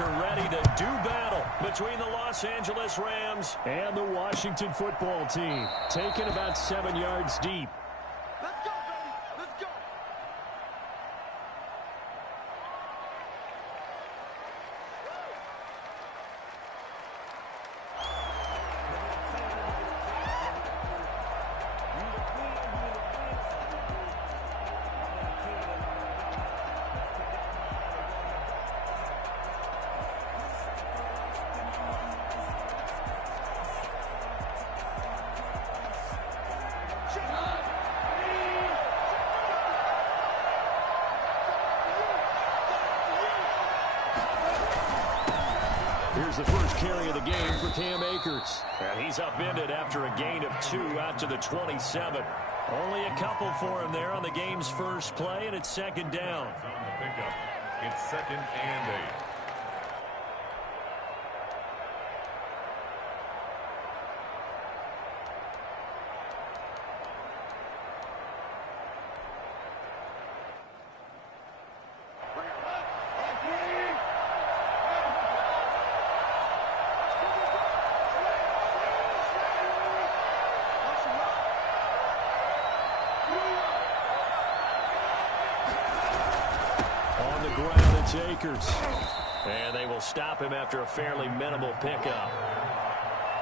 players are ready to do battle between the Los Angeles Rams and the Washington football team. Taken about 7 yards deep. Let's go, baby. Let's go. Here's the first carry of the game for Cam Akers. And he's upended after a gain of 2 out to the 27. Only a couple for him there on the game's first play, and it's second down. On the pickup, it's 2nd and 8. Akers. And they will stop him after a fairly minimal pickup.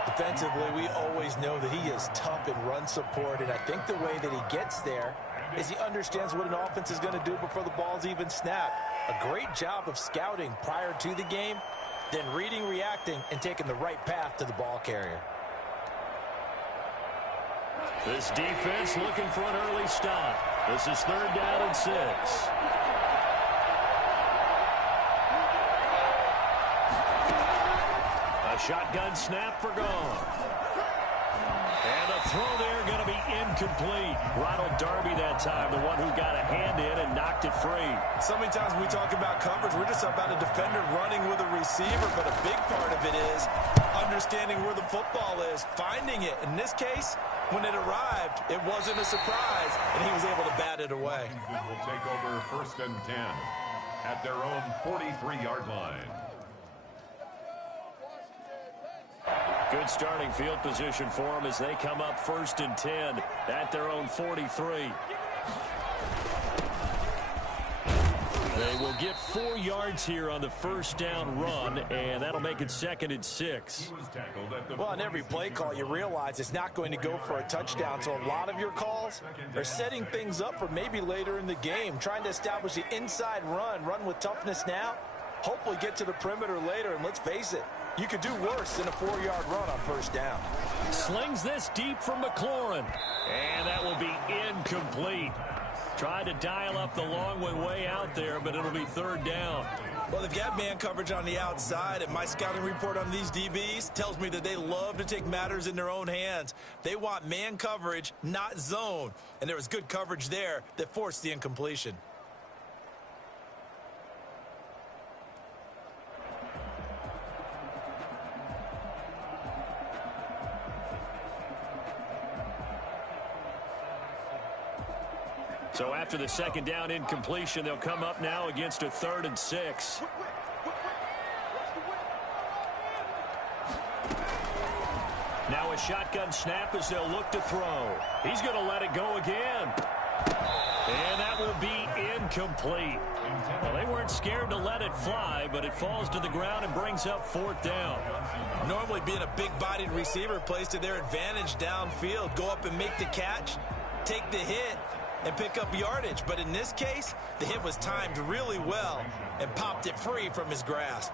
Defensively, we always know that he is tough in run support, and I think the way that he gets there is he understands what an offense is going to do before the ball's even snapped. A great job of scouting prior to the game, then reading, reacting, and taking the right path to the ball carrier. This defense looking for an early stop. This is 3rd down and 6. Shotgun snap for gone. And the throw there going to be incomplete. Ronald Darby that time, the one who got a hand in and knocked it free. So many times when we talk about coverage, we're just about a defender running with a receiver, but a big part of it is understanding where the football is, finding it. In this case, when it arrived, it wasn't a surprise, and he was able to bat it away. Will take over 1st and 10 at their own 43-yard line. Good starting field position for them as they come up 1st and 10 at their own 43. They will get 4 yards here on the first down run, and that'll make it 2nd and 6. Well, on every play call, you realize it's not going to go for a touchdown, so a lot of your calls are setting things up for maybe later in the game, trying to establish the inside run with toughness now, hopefully get to the perimeter later, and let's face it, you could do worse than a 4-yard run on first down. Slings this deep from McLaurin. And that will be incomplete. Tried to dial up the long one way out there, but it'll be 3rd down. Well, they've got man coverage on the outside, and my scouting report on these DBs tells me that they love to take matters in their own hands. They want man coverage, not zone. And there was good coverage there that forced the incompletion. So after the 2nd down incompletion, they'll come up now against a 3rd and 6. Now a shotgun snap as they'll look to throw. He's going to let it go again. And that will be incomplete. Well, they weren't scared to let it fly, but it falls to the ground and brings up 4th down. Normally being a big-bodied receiver plays to their advantage downfield. Go up and make the catch, take the hit, and pick up yardage. But in this case, the hit was timed really well and popped it free from his grasp.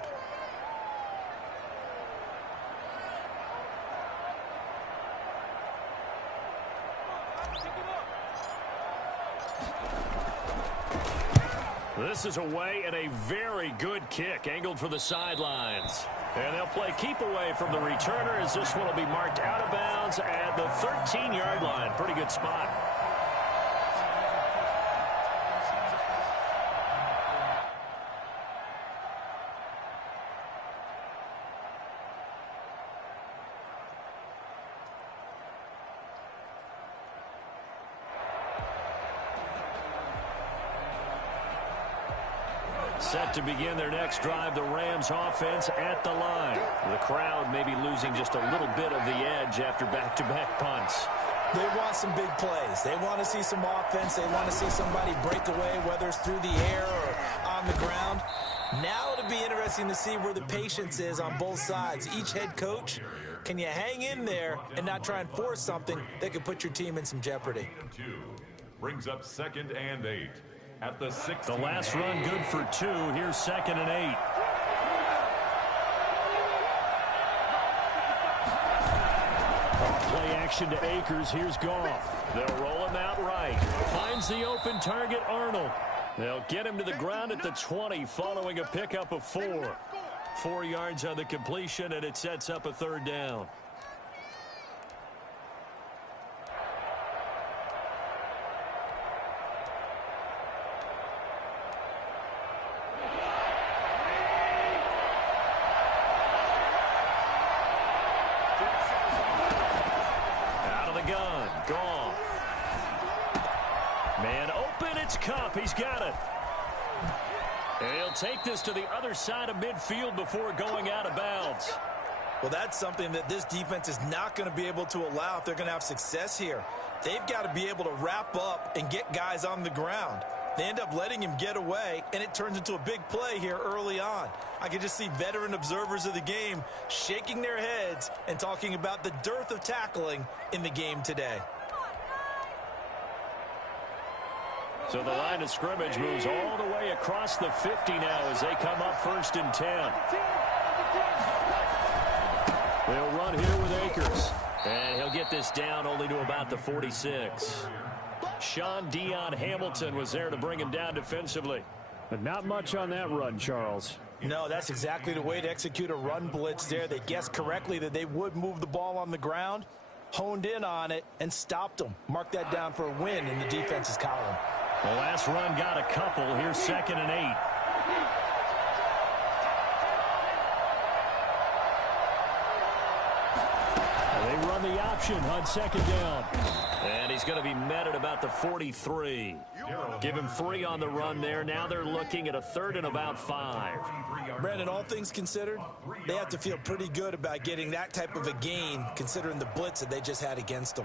This is away and a very good kick angled for the sidelines. And they'll play keep away from the returner as this one will be marked out of bounds at the 13-yard line. Pretty good spot. set to begin their next drive. The Rams offense at the line. The crowd may be losing just a little bit of the edge after back-to-back punts. They want some big plays. They want to see some offense. They want to see somebody break away, whether it's through the air or on the ground. Now it'll be interesting to see where the patience is on both sides. Each head coach, can you hang in there and not try and force something that could put your team in some jeopardy? Brings up 2nd and 8 at the 6. The last run good for 2. Here's 2nd and 8. Play action to Akers. Here's Goff. They'll roll him out right. Finds the open target, Arnold. They'll get him to the ground at the 20 following a pickup of 4. 4 yards on the completion, and it sets up a 3rd down. Cup, he's got it. And he'll take this to the other side of midfield before going out of bounds. Well, that's something that this defense is not going to be able to allow if they're going to have success here. They've got to be able to wrap up and get guys on the ground. They end up letting him get away, and it turns into a big play here early on. I can just see veteran observers of the game shaking their heads and talking about the dearth of tackling in the game today. So the line of scrimmage moves all the way across the 50 now as they come up 1st and 10. They'll run here with Akers. And he'll get this down only to about the 46. Sean Dion Hamilton was there to bring him down defensively. But not much on that run, Charles. No, that's exactly the way to execute a run blitz there. They guessed correctly that they would move the ball on the ground, honed in on it, and stopped them. Mark that down for a win in the defense's column. The last run got a couple. Here's 2nd and 8. They run the option on 2nd down. And he's going to be met at about the 43. Give him 3 on the run there. Now they're looking at a 3rd and about 5. Brandon, all things considered, they have to feel pretty good about getting that type of a gain considering the blitz that they just had against them.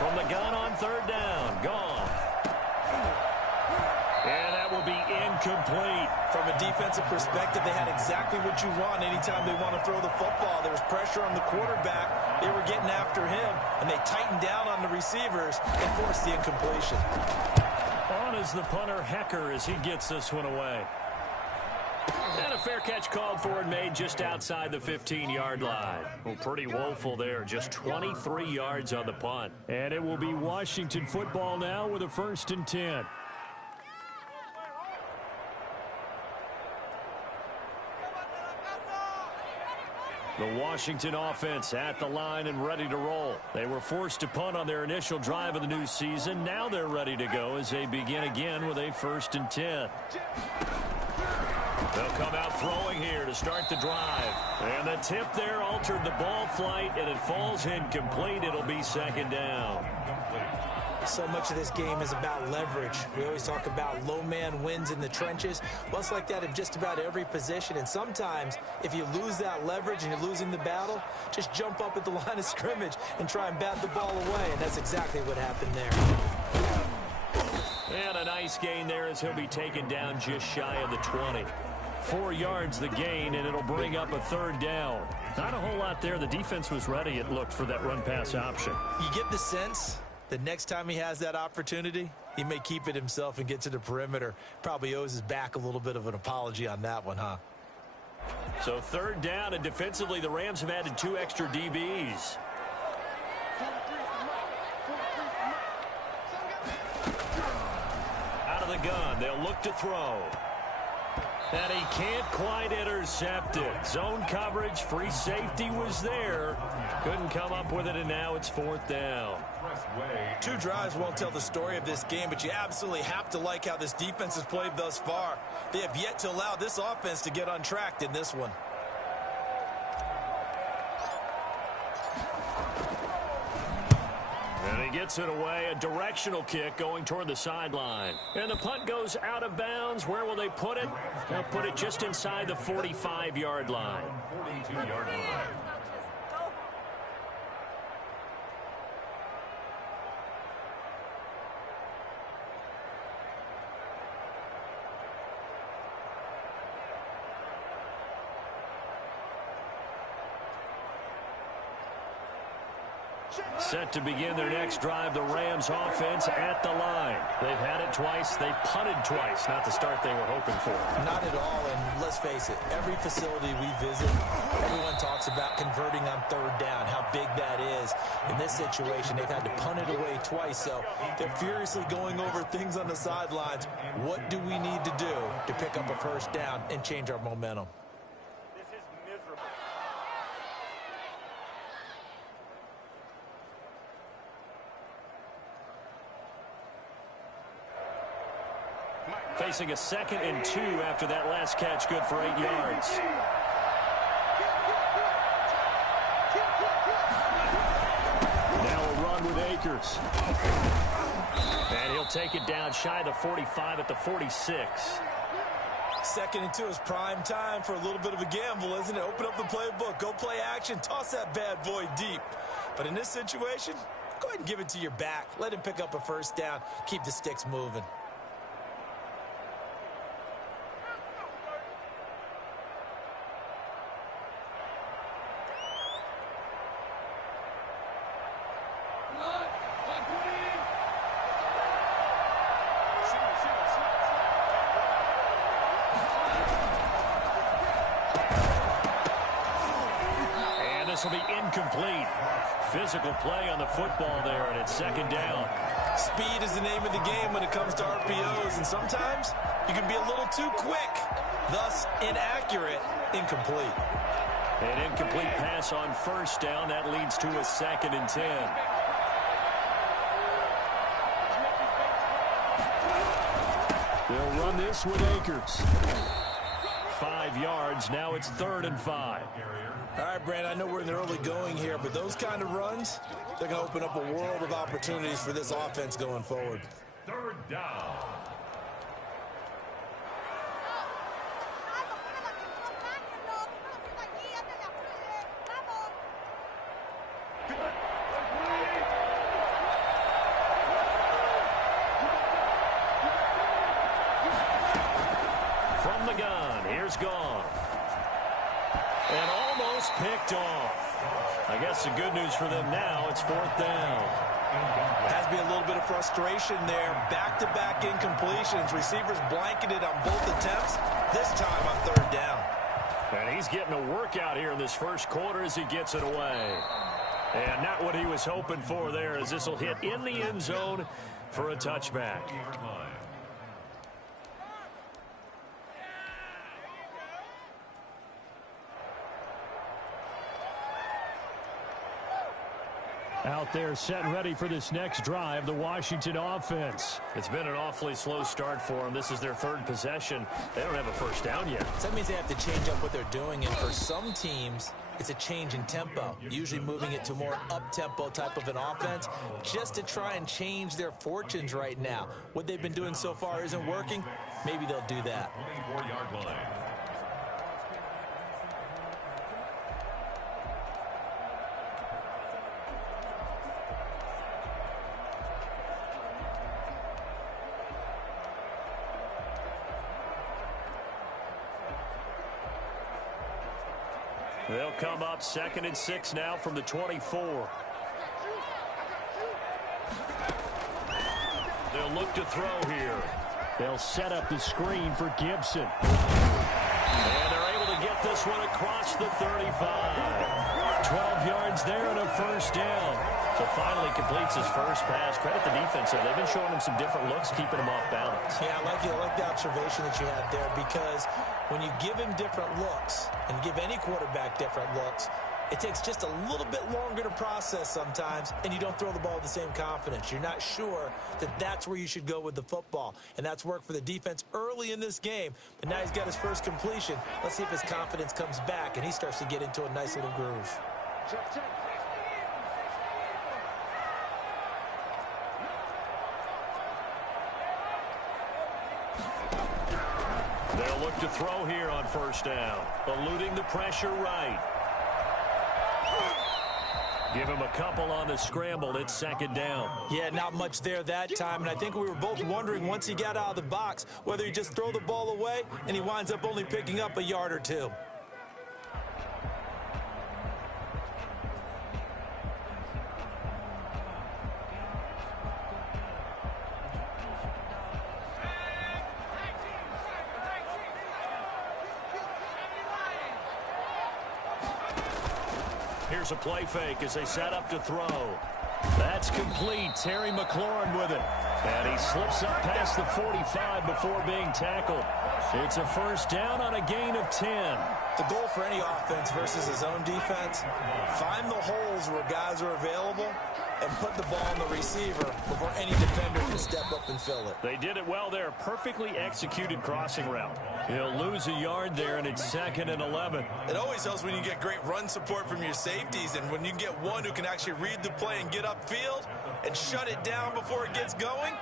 From the gun on 3rd down, gone. And that will be incomplete. From a defensive perspective, they had exactly what you want anytime they want to throw the football. There was pressure on the quarterback. They were getting after him, and they tightened down on the receivers and forced the incompletion. On is the punter, Hecker, as he gets this one away. And a fair catch called for and made just outside the 15-yard line. Well, pretty woeful there. Just 23 yards on the punt. And it will be Washington football now with a 1st and 10. The Washington offense at the line and ready to roll. They were forced to punt on their initial drive of the new season. Now they're ready to go as they begin again with a 1st and 10. They'll come out throwing here to start the drive. And the tip there altered the ball flight, and it falls incomplete. It'll be 2nd down. So much of this game is about leverage. We always talk about low man wins in the trenches. Well, it's like that in just about every position. And sometimes, if you lose that leverage and you're losing the battle, just jump up at the line of scrimmage and try and bat the ball away. And that's exactly what happened there. And a nice gain there as he'll be taken down just shy of the 20. 4 yards the gain, and it'll bring up a 3rd down. Not a whole lot there. The defense was ready, it looked, for that run-pass option. You get the sense that next time he has that opportunity, he may keep it himself and get to the perimeter. Probably owes his back a little bit of an apology on that one, huh? So 3rd down, and defensively, the Rams have added 2 extra DBs. Out of the gun, they'll look to throw. And he can't quite intercept it. Zone coverage, free safety was there. Couldn't come up with it, and now it's 4th down. 2 drives won't tell the story of this game, but you absolutely have to like how this defense has played thus far. They have yet to allow this offense to get untracked in this one. And he gets it away, a directional kick going toward the sideline. And the punt goes out of bounds. Where will they put it? They'll put it just inside the 45-yard line. 42-yard line. Set to begin their next drive, the Rams offense at the line. They've had it twice. They've punted twice. Not the start they were hoping for. Not at all, and let's face it, every facility we visit, everyone talks about converting on 3rd down, how big that is. In this situation, they've had to punt it away twice, so they're furiously going over things on the sidelines. What do we need to do to pick up a 1st down and change our momentum? Facing a 2nd and 2 after that last catch, good for 8 yards. Now a run with Akers. And he'll take it down shy of the 45 at the 46. 2nd and 2 is prime time for a little bit of a gamble, isn't it? Open up the playbook, go play action, toss that bad boy deep. But in this situation, go ahead and give it to your back. Let him pick up a 1st down, keep the sticks moving. This will be incomplete. Physical play on the football there, and it's 2nd down. Speed is the name of the game when it comes to RPOs, and sometimes you can be a little too quick, thus inaccurate, incomplete. An incomplete pass on 1st down. That leads to a 2nd and 10. They'll run this with Akers. 5 yards. Now it's 3rd and 5. All right, Brand, I know we're in the early going here, but those kind of runs, they're going to open up a world of opportunities for this offense going forward. 3rd down. From the gun, here's Goff. And almost picked off. I guess the good news for them now, it's 4th down. Has to be a little bit of frustration there. Back-to-back incompletions. Receivers blanketed on both attempts, this time on 3rd down. And he's getting a workout here in this 1st quarter as he gets it away. And not what he was hoping for there, as this will hit in the end zone for a touchback. Out there set and ready for this next drive, the Washington offense. It's been an awfully slow start for them. This is their 3rd possession. They don't have a 1st down yet. So that means they have to change up what they're doing, and for some teams, it's a change in tempo, usually moving it to more up-tempo type of an offense just to try and change their fortunes right now. What they've been doing so far isn't working. Maybe they'll do that. 24-yard line. They'll come up 2nd and 6 now from the 24. They'll look to throw here. They'll set up the screen for Gibson. And they're able to get this one across the 35. 12 yards there and a 1st down. So finally completes his first pass. Credit the defense there. They've been showing him some different looks, keeping him off balance. Yeah, I like the observation that you had there, because when you give him different looks and give any quarterback different looks, it takes just a little bit longer to process sometimes, and you don't throw the ball with the same confidence. You're not sure that that's where you should go with the football, and that's worked for the defense early in this game. But now he's got his first completion. Let's see if his confidence comes back, and he starts to get into a nice little groove. They'll look to throw here on first down, eluding the pressure right. Give him a couple on the scramble. It's second down. Yeah, not much there that time, and I think we were both wondering once he got out of the box whether he just throw the ball away and he winds up only picking up a yard or two. Here's a play fake as they set up to throw. That's complete. Terry McLaurin with it. And he slips up past the 45 before being tackled. It's a first down on a gain of 10. The goal for any offense versus his own defense, find the holes where guys are available and put the ball on the receiver before any defender can step up and fill it. They did it well there. Perfectly executed crossing route. He'll lose a yard there, and it's 2nd and 11. It always helps when you get great run support from your safeties, and when you get one who can actually read the play and get upfield and shut it down before it gets going,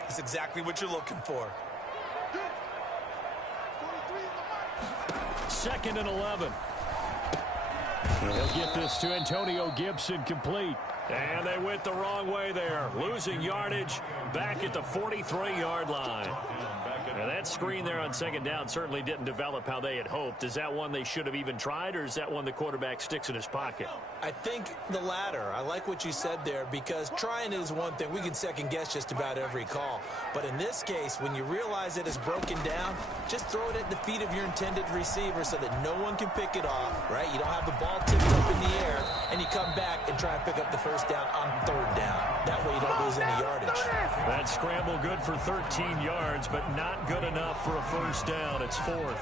that's exactly what you're looking for. 2nd and 11. He'll get this to Antonio Gibson, complete. And they went the wrong way there. Losing yardage back at the 43-yard line. Now that screen there on second down certainly didn't develop how they had hoped. Is that one they should have even tried, or is that one the quarterback sticks in his pocket? I think the latter. I like what you said there, because trying it is one thing. We can second guess just about every call. But in this case, when you realize it is broken down, just throw it at the feet of your intended receiver so that no one can pick it off, right? You don't have the ball tipped up in the air, and you come back and try and pick up the first down on third down. That way you don't lose any yardage. That scramble good for 13 yards, but not good enough for a first down. It's 4th.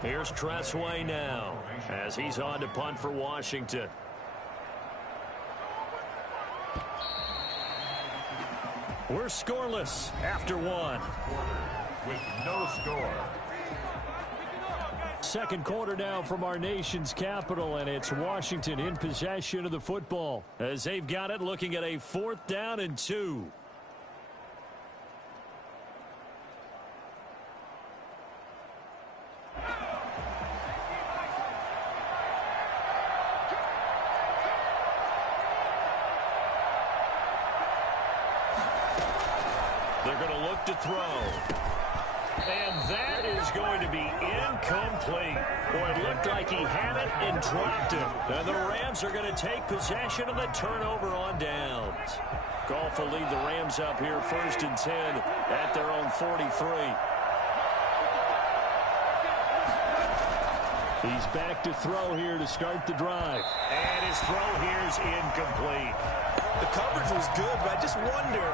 Here's Tressway now as he's on to punt for Washington. We're scoreless after one. With no score. Second quarter now from our nation's capital, and it's Washington in possession of the football as they've got it, looking at a 4th down and 2. They're going to look to throw. And that is going to be incomplete. Boy, it looked like he had it and dropped it. And the Rams are going to take possession of the turnover on downs. Goff will lead the Rams up here 1st and 10 at their own 43. He's back to throw here to start the drive. And his throw here is incomplete. The coverage was good, but I just wonder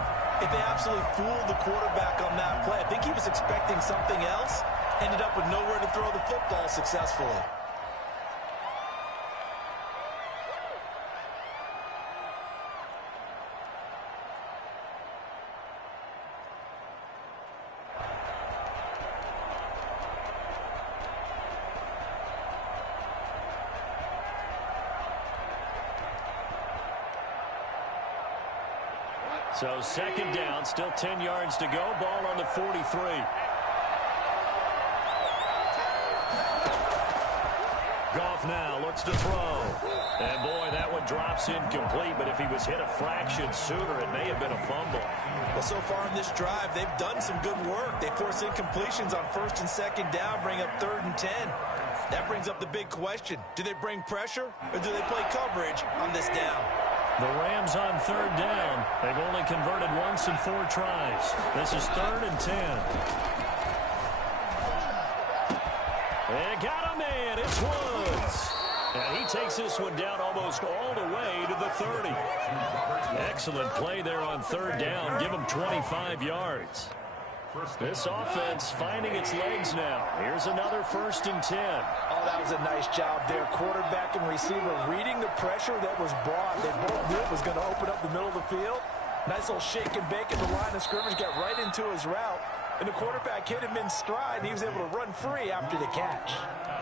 if they absolutely fooled the quarterback on that play. I think he was expecting something else, ended up with nowhere to throw the football successfully. So second down, still 10 yards to go. Ball on the 43. Goff now looks to throw. And boy, that one drops incomplete, but if he was hit a fraction sooner, it may have been a fumble. Well, so far in this drive, they've done some good work. They force incompletions on 1st and 2nd down, bring up 3rd and 10. That brings up the big question. Do they bring pressure or do they play coverage on this down? The Rams on 3rd down. They've only converted once in 4 tries. This is 3rd and 10. They got a man. It's Woods. And he takes this one down almost all the way to the 30. Excellent play there on 3rd down. Give him 25 yards. This offense finding its legs now. Here's another 1st and 10. Oh, that was a nice job there. Quarterback and receiver reading the pressure that was brought. They both knew it was going to open up the middle of the field. Nice little shake and bake at the line of scrimmage. Got right into his route. And the quarterback hit him in stride, and he was able to run free after the catch.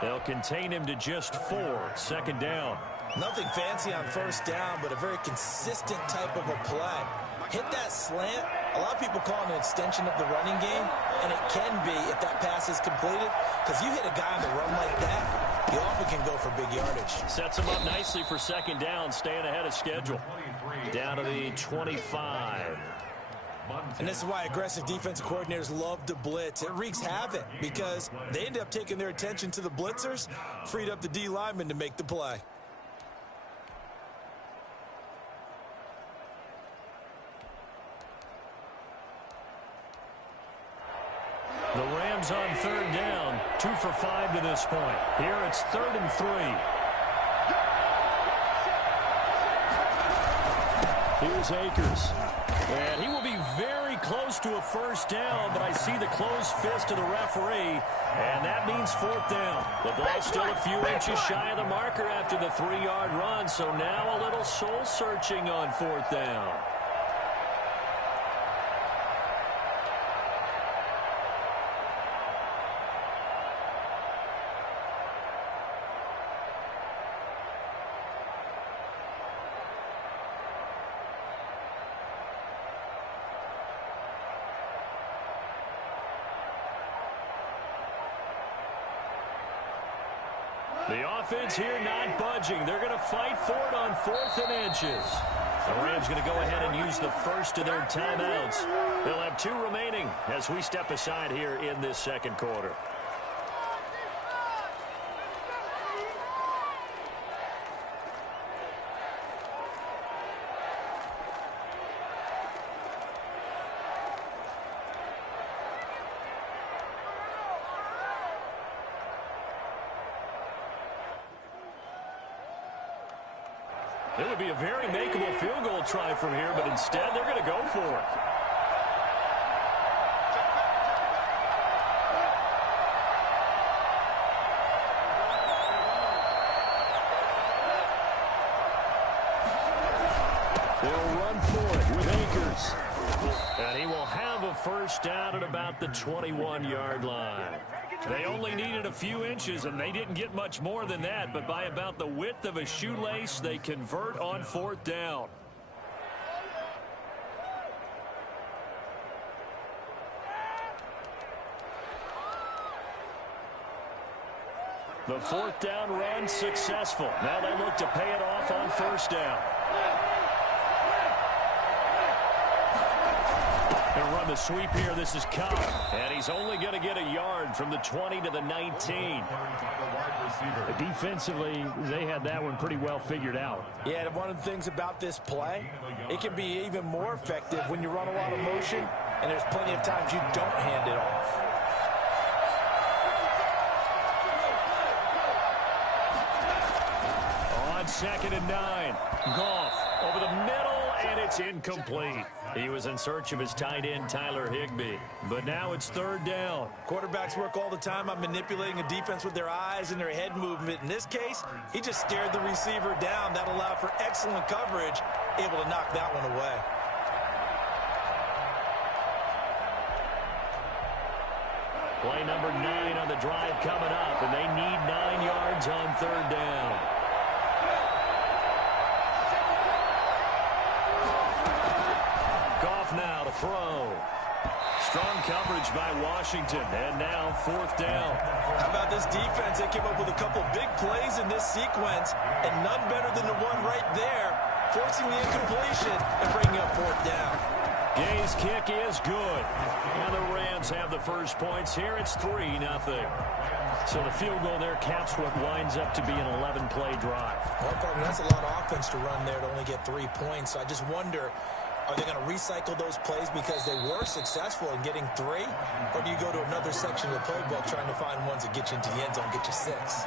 They'll contain him to just 4. 2nd down. Nothing fancy on 1st down, but a very consistent type of a play. Hit that slant. A lot of people call it an extension of the running game, and it can be if that pass is completed, because you hit a guy on the run like that, he often can go for big yardage. Sets him up nicely for 2nd down, staying ahead of schedule. Down to the 25. And this is why aggressive defensive coordinators love to blitz. It wreaks havoc because they end up taking their attention to the blitzers, freed up the D lineman to make the play. The Rams on 3rd down, 2 for 5 to this point. Here it's 3rd and 3. Here's Akers. And he will be very close to a 1st down, but I see the closed fist of the referee, and that means 4th down. The ball's still a few inches shy of the marker after the 3-yard run, so now a little soul-searching on 4th down. The offense here not budging. They're going to fight for it on 4th and inches. The Rams going to go ahead and use the first of their timeouts. They'll have 2 remaining as we step aside here in this 2nd quarter. It would be a very makeable field goal try from here, but instead they're going to go for it. They'll run for it with Akers. And he will have a 1st down at about the 21-yard line. They only needed a few inches, and they didn't get much more than that, but by about the width of a shoelace, they convert on 4th down. The 4th down run successful. Now they look to pay it off on 1st down. They'll run the sweep here. This is Cobb. And he's only going to get a yard from the 20 to the 19. Defensively, they had that one pretty well figured out. Yeah, and one of the things about this play, it can be even more effective when you run a lot of motion, and there's plenty of times you don't hand it off. On 2nd and 9, Goff over the middle, and it's incomplete. He was in search of his tight end, Tyler Higbee. But now it's 3rd down. Quarterbacks work all the time on manipulating a defense with their eyes and their head movement. In this case, he just stared the receiver down. That allowed for excellent coverage, able to knock that one away. Play number 9 on the drive coming up, and they need 9 yards on 3rd down. Goff now to throw. Strong coverage by Washington, and now 4th down. How about this defense? They came up with a couple big plays in this sequence, and none better than the one right there, forcing the incompletion and bringing up 4th down. Gay's kick is good. And the Rams have the first points here. It's 3-0. So the field goal there caps what winds up to be an 11-play drive. Well, partner, that's a lot of offense to run there to only get 3 points. So I just wonder, are they going to recycle those plays because they were successful in getting 3? Or do you go to another section of the playbook trying to find ones that get you into the end zone, get you 6?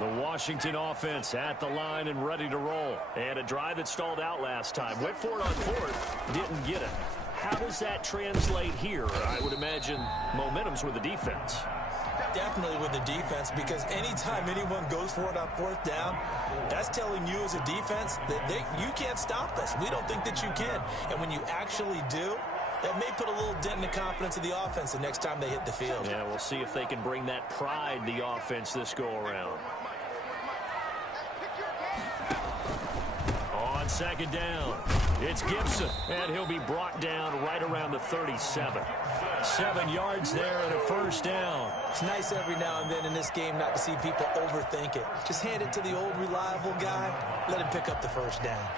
The Washington offense at the line and ready to roll. And a drive that stalled out last time. Went for it on 4th, didn't get it. How does that translate here? I would imagine momentum's with the defense. Definitely with the defense, because anytime anyone goes for it on 4th down, that's telling you as a defense that you can't stop us. We don't think that you can. And when you actually do, that may put a little dent in the confidence of the offense the next time they hit the field. Yeah, we'll see if they can bring that pride, the offense, this go-around. On 2nd down, it's Gibson, and he'll be brought down right around the 37. 7 yards there and a 1st down. It's nice every now and then in this game not to see people overthink it. Just hand it to the old reliable guy, let him pick up the 1st down.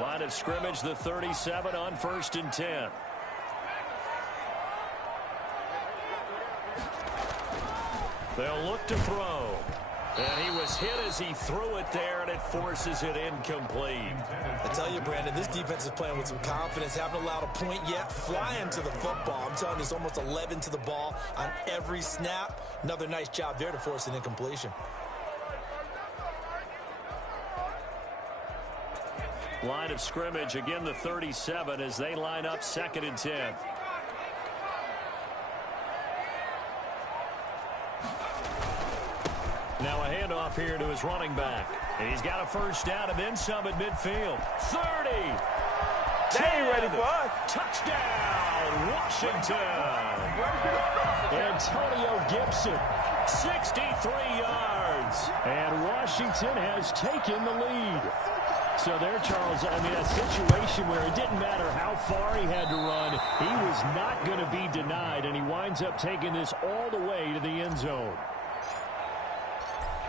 Line of scrimmage, the 37 on 1st and 10. They'll look to throw. And he was hit as he threw it there, and it forces it incomplete. I tell you, Brandon, this defense is playing with some confidence. Haven't allowed a point yet. Flying to the football. I'm telling you, it's almost 11 to the ball on every snap. Another nice job there to force an incompletion. Line of scrimmage, again the 37 as they line up 2nd and 10. Now a handoff here to his running back. And he's got a 1st down and then some at midfield. 30. They ain't ready for us. Touchdown, Washington. Antonio Gibson. 63 yards. And Washington has taken the lead. So there, Charles, I mean, a situation where it didn't matter how far he had to run, he was not going to be denied, and he winds up taking this all the way to the end zone.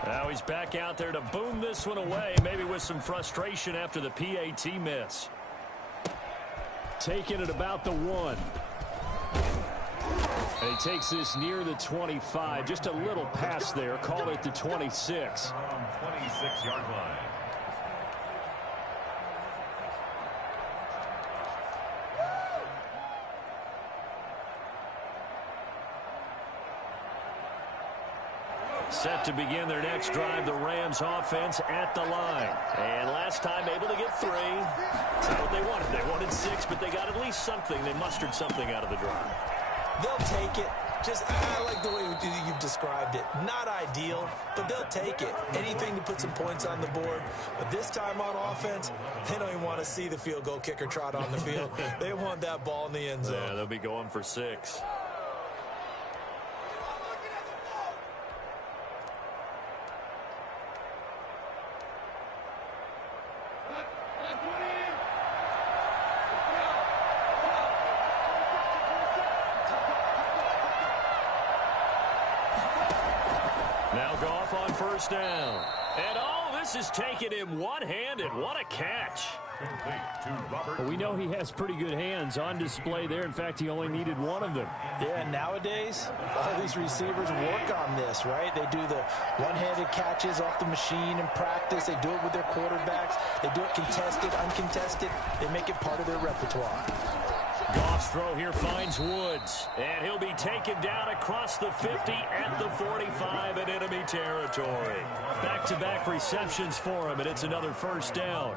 Now he's back out there to boom this one away, maybe with some frustration after the PAT miss. Taking it about the 1. And he takes this near the 25. Just a little pass there. Call it the 26. 26-yard line. Set to begin their next drive, the Rams offense at the line. And last time able to get 3. That's not what they wanted. They wanted 6, but they got at least something. They mustered something out of the drive. They'll take it. I like the way you've described it. Not ideal, but they'll take it. Anything to put some points on the board. But this time on offense, they don't even want to see the field goal kicker trot on the field. They want that ball in the end zone. Yeah, they'll be going for 6. Now Goff on 1st down. And this is taken him one-handed. What a catch. Well, we know he has pretty good hands on display there. In fact, he only needed one of them. Yeah, nowadays, all these receivers work on this, right? They do the one-handed catches off the machine in practice. They do it with their quarterbacks. They do it contested, uncontested. They make it part of their repertoire. Goff's throw here finds Woods, and he'll be taken down across the 50 at the 45 in enemy territory. Back-to-back receptions for him, and it's another 1st down.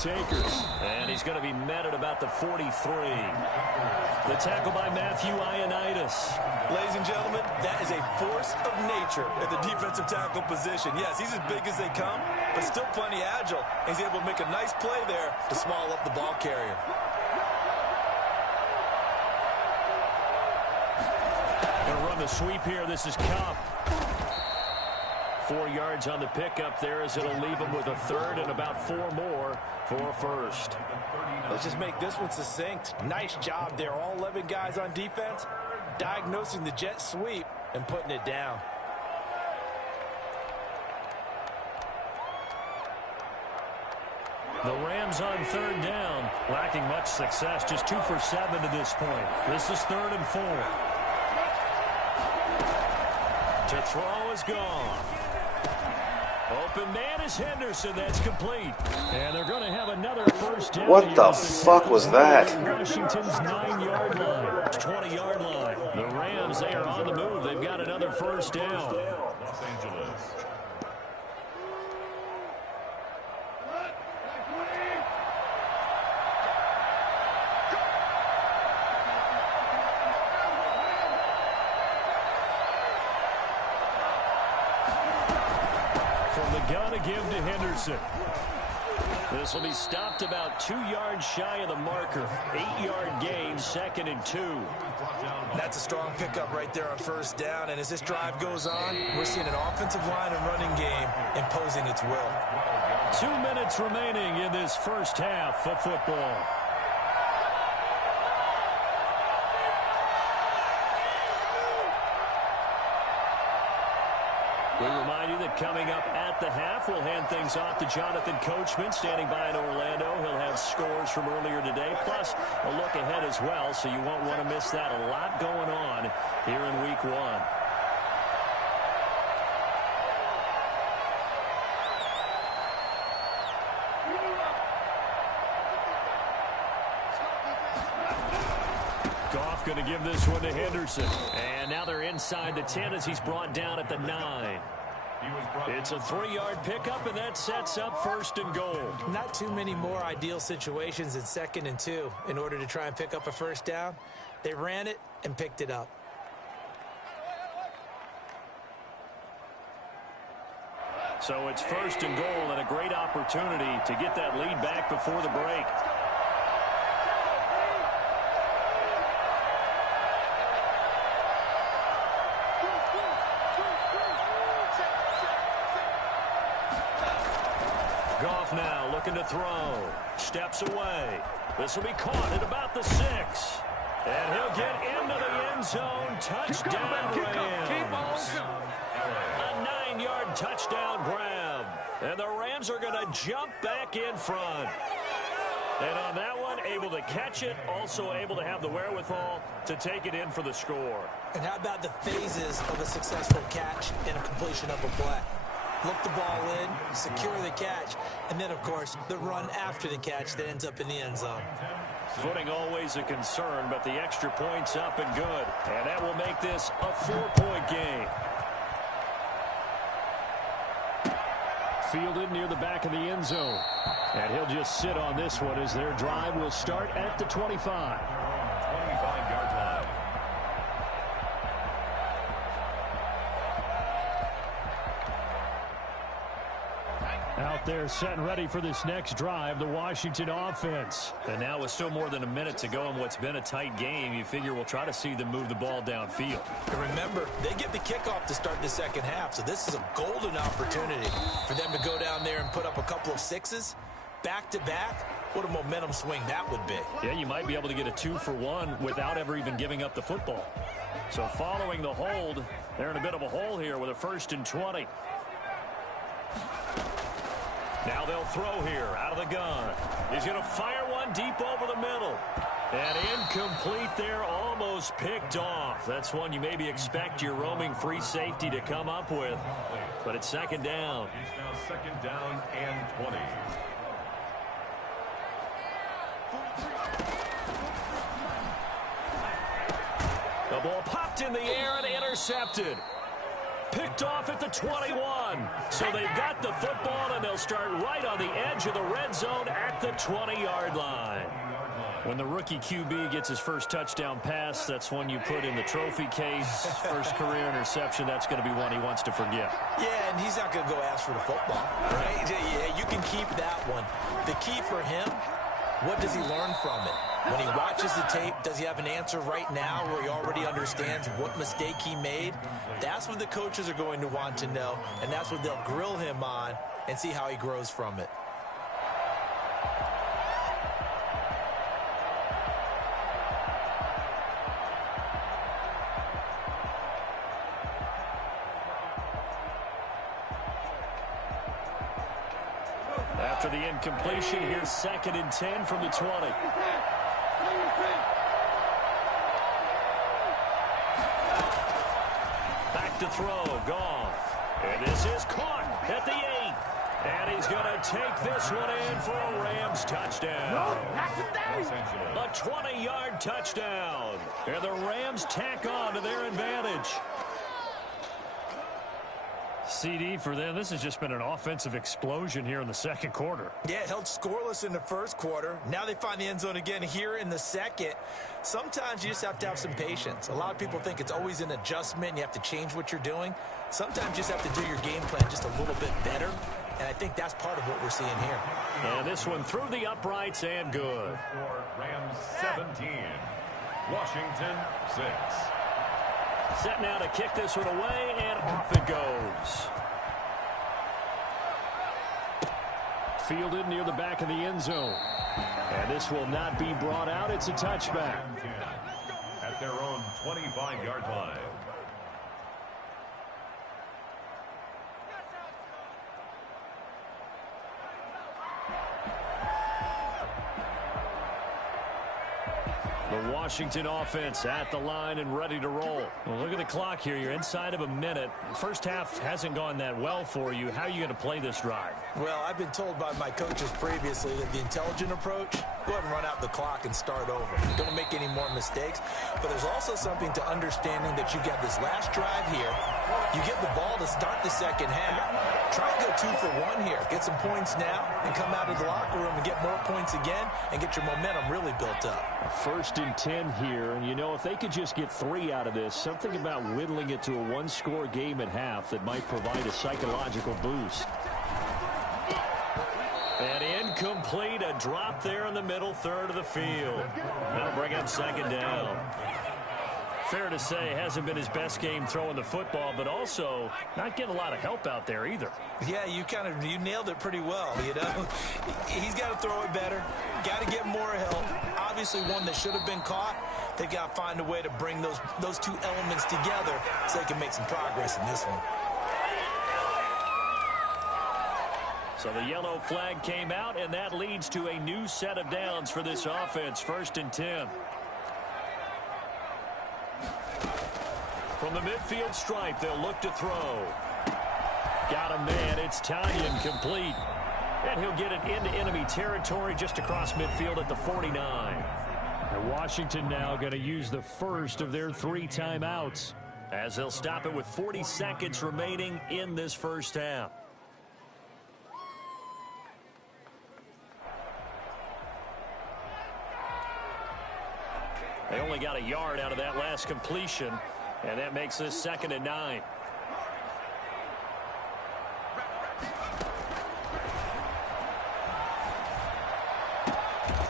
takers. And he's going to be met at about the 43. The tackle by Matthew Ioannidis. Ladies and gentlemen, that is a force of nature at the defensive tackle position. Yes, he's as big as they come, but still plenty agile. He's able to make a nice play there to small up the ball carrier. Going to run the sweep here. This is Cup. 4 yards on the pickup there as it'll leave him with a third and about 4 more for a first. Let's just make this one succinct. Nice job there. All 11 guys on defense diagnosing the jet sweep and putting it down. The Rams on third down, lacking much success, just 2 for 7 to this point. This is 3rd and 4. To throw is gone. Open man is Henderson. That's complete. And they're going to have another first down. What the fuck was that? Washington's 9-yard line. 20-yard line. The Rams, they are on the move. They've got another first down. Los Angeles. Got to give to Henderson. This will be stopped about 2 yards shy of the marker. 8-yard gain, 2nd and 2. That's a strong pickup right there on first down. And as this drive goes on, we're seeing an offensive line and running game imposing its will. 2 minutes remaining in this first half of football. We remind you that coming up at the half, we'll hand things off to Jonathan Coachman, standing by in Orlando. He'll have scores from earlier today, plus a look ahead as well, so you won't want to miss that. A lot going on here in Week 1. Goff going to give this one to Henderson. And now they're inside the 10 as he's brought down at the 9. It's a 3-yard pickup, and that sets up 1st and goal. Not too many more ideal situations in 2nd and 2 in order to try and pick up a first down. They ran it and picked it up. So it's 1st and goal and a great opportunity to get that lead back before the break. Goff now looking to throw. Steps away. This will be caught at about the 6. And he'll get into the end zone. Touchdown, Rams. A 9-yard touchdown grab. And the Rams are going to jump back in front. And on that one, able to catch it, also able to have the wherewithal to take it in for the score. And how about the phases of a successful catch and a completion of a play? Look the ball in, secure the catch, and then, of course, the run after the catch that ends up in the end zone. Footing always a concern, but the extra point's up and good. And that will make this a 4-point game. Fielded near the back of the end zone. And he'll just sit on this one as their drive will start at the 25. 25-yard line. Out there set and ready for this next drive, the Washington offense. And now with still more than a minute to go in what's been a tight game, you figure we'll try to see them move the ball downfield. And remember, they get the kickoff to start the second half, so this is a golden opportunity for them to go down there and put up a couple of 6s back-to-back. What a momentum swing that would be. Yeah, you might be able to get a 2-for-1 without ever even giving up the football. So following the hold, they're in a bit of a hole here with a 1st and 20. Now they'll throw here out of the gun. He's going to fire one deep over the middle. And incomplete there, almost picked off. That's one you maybe expect your roaming free safety to come up with. But it's 2nd down. It's now 2nd down and 20. The ball popped in the air and intercepted. Picked off at the 21. So they've got the football, and they'll start right on the edge of the red zone at the 20-yard line. When the rookie QB gets his first touchdown pass, that's one you put in the trophy case. First career interception, that's going to be one he wants to forget. Yeah, and he's not going to go ask for the football, right? Yeah, you can keep that one. The key for him, what does he learn from it? When he watches the tape, does he have an answer right now where he already understands what mistake he made? That's what the coaches are going to want to know, and that's what they'll grill him on and see how he grows from it. After the incompletion, here's 2nd and 10 from the 20. Back to throw, Goff. And this is caught at the 8. And he's going to take this one in for a Rams touchdown. A 20-yard touchdown. And the Rams tack on to their advantage. CD for them, this has just been an offensive explosion here in the second quarter. Yeah, held scoreless in the first quarter. Now they find the end zone again here in the second. Sometimes you just have to have some patience. A lot of people think it's always an adjustment. You have to change what you're doing. Sometimes you just have to do your game plan just a little bit better. And I think that's part of what we're seeing here. And this one through the uprights and good. Rams 17, Washington 6. Set now to kick this one away, and off it goes. Fielded near the back of the end zone. And this will not be brought out. It's a touchback. At their own 25-yard line. The Washington offense at the line and ready to roll. Well, look at the clock here. You're inside of a minute. First half hasn't gone that well for you. How are you going to play this drive? Well, I've been told by my coaches previously that the intelligent approach, go ahead and run out the clock and start over. Don't make any more mistakes. But there's also something to understanding that you get this last drive here. You get the ball to start the second half. Try and go 2 for 1 here. Get some points now and come out of the locker room and get more points again and get your momentum really built up. 1st and 10 here, and you know, if they could just get 3 out of this, something about whittling it to a one-score game at half that might provide a psychological boost. And incomplete, a drop there in the middle third of the field. That'll bring up 2nd down. Fair to say, hasn't been his best game throwing the football, but also not getting a lot of help out there either. Yeah, you nailed it pretty well, you know. He's got to throw it better, got to get more help. Obviously one that should have been caught. They got to find a way to bring those two elements together so they can make some progress in this one. So the yellow flag came out, and that leads to a new set of downs for this offense. 1st and 10. From the midfield stripe, they'll look to throw. Got a man. It's Tanyan complete. And he'll get it into enemy territory just across midfield at the 49. And Washington now going to use the first of their 3 timeouts, as they'll stop it with 40 seconds remaining in this first half. They only got a yard out of that last completion, and that makes this 2nd and 9.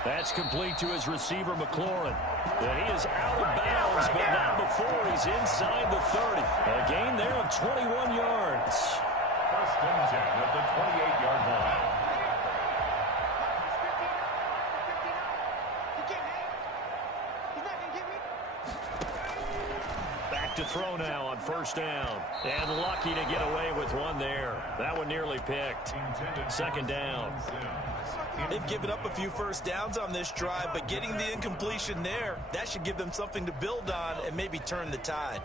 That's complete to his receiver, McLaurin. And he is out of bounds, but not before he's inside the 30. A gain there of 21 yards. 1st and 10 at the 28-yard line. To throw now on 1st down. And lucky to get away with one there. That one nearly picked. 2nd down. They've given up a few first downs on this drive, but getting the incompletion there, that should give them something to build on and maybe turn the tide.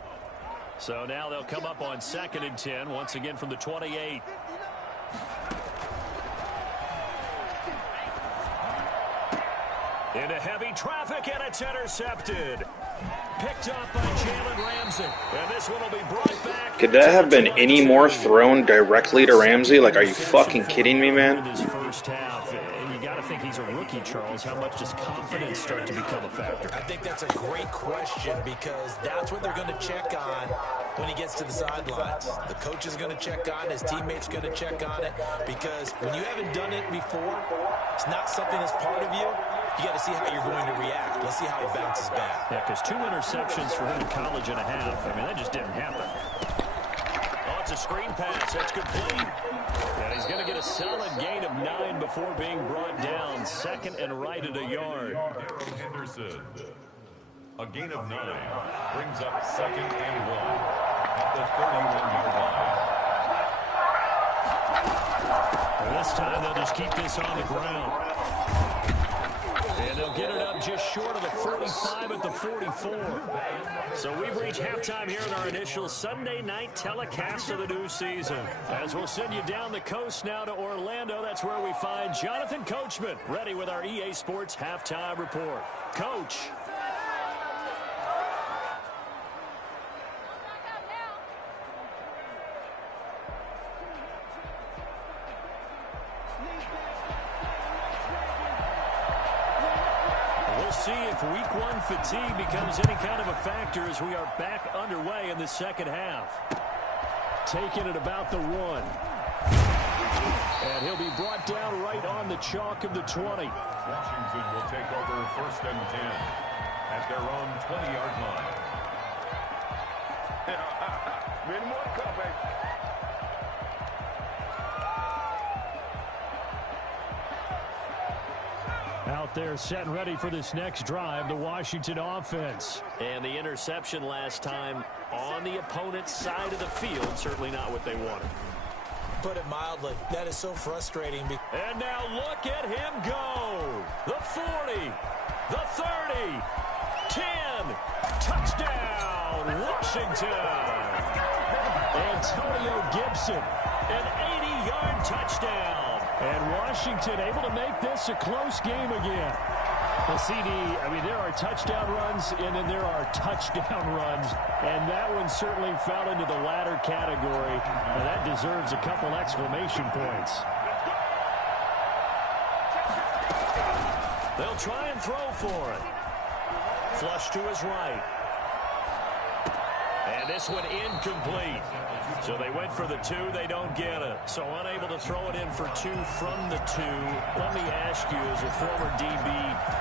So now they'll come up on 2nd and 10, once again from the 28. Into heavy traffic, and it's intercepted. Picked up by Jalen Ramsey. And this one will be brought back. Could that have been any more thrown directly to Ramsey? Like, are you fucking kidding me, man? In his first half, and you got to think he's a rookie, Charles. How much does confidence start to become a factor? I think that's a great question because that's what they're going to check on when he gets to the sidelines. The coach is going to check on it. His teammates going to check on it because when you haven't done it before, it's not something that's part of you. You got to see how you're going to react. Let's see how he bounces back. Yeah, because 2 interceptions for him in college and a half. I mean, that just didn't happen. Oh, it's a screen pass. That's complete. And he's going to get a solid gain of 9 before being brought down. Second and right at a yard. Henderson. A gain of 9 brings up 2nd and 1 at the 31-yard line. And this time they'll just keep this on the ground. And they'll get it up just short of the 45 at the 44. So we've reached halftime here in our initial Sunday night telecast of the new season. As we'll send you down the coast now to Orlando, that's where we find Jonathan Coachman, ready with our EA Sports halftime report. Coach. We'll see if week 1 fatigue becomes any kind of a factor as we are back underway in the second half. Taking it about the 1. And he'll be brought down right on the chalk of the 20. Washington will take over 1st and 10 at their own 20-yard line. Many more to come, baby. Out there set and ready for this next drive, the Washington offense. And the interception last time on the opponent's side of the field, certainly not what they wanted. Put it mildly, that is so frustrating. And now look at him go. The 40, the 30, 10, touchdown, Washington. Antonio Gibson, an 80-yard touchdown. And Washington able to make this a close game again. The CD, I mean, there are touchdown runs, and then there are touchdown runs. And that one certainly fell into the latter category. And that deserves a couple exclamation points. They'll try and throw for it. Flush to his right. And this one incomplete. So they went for the 2. They don't get it. So unable to throw it in for 2 from the 2. Let me ask you, as a former DB,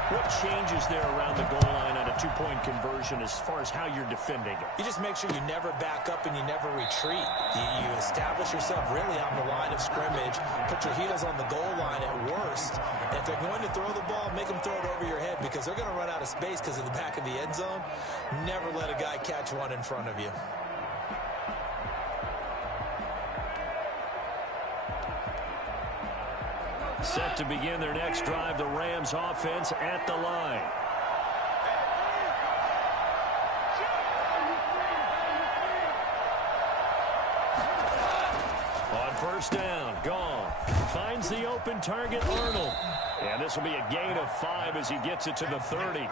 what changes there around the goal line on a 2-point conversion as far as how you're defending it? You just make sure you never back up and you never retreat. You establish yourself really on the line of scrimmage, put your heels on the goal line at worst. And if they're going to throw the ball, make them throw it over your head because they're going to run out of space because of the back of the end zone. Never let a guy catch one in front of you. Set to begin their next drive, the Rams offense at the line. On first down, gone. Finds the open target, Arnold. And this will be a gain of 5 as he gets it to the 30.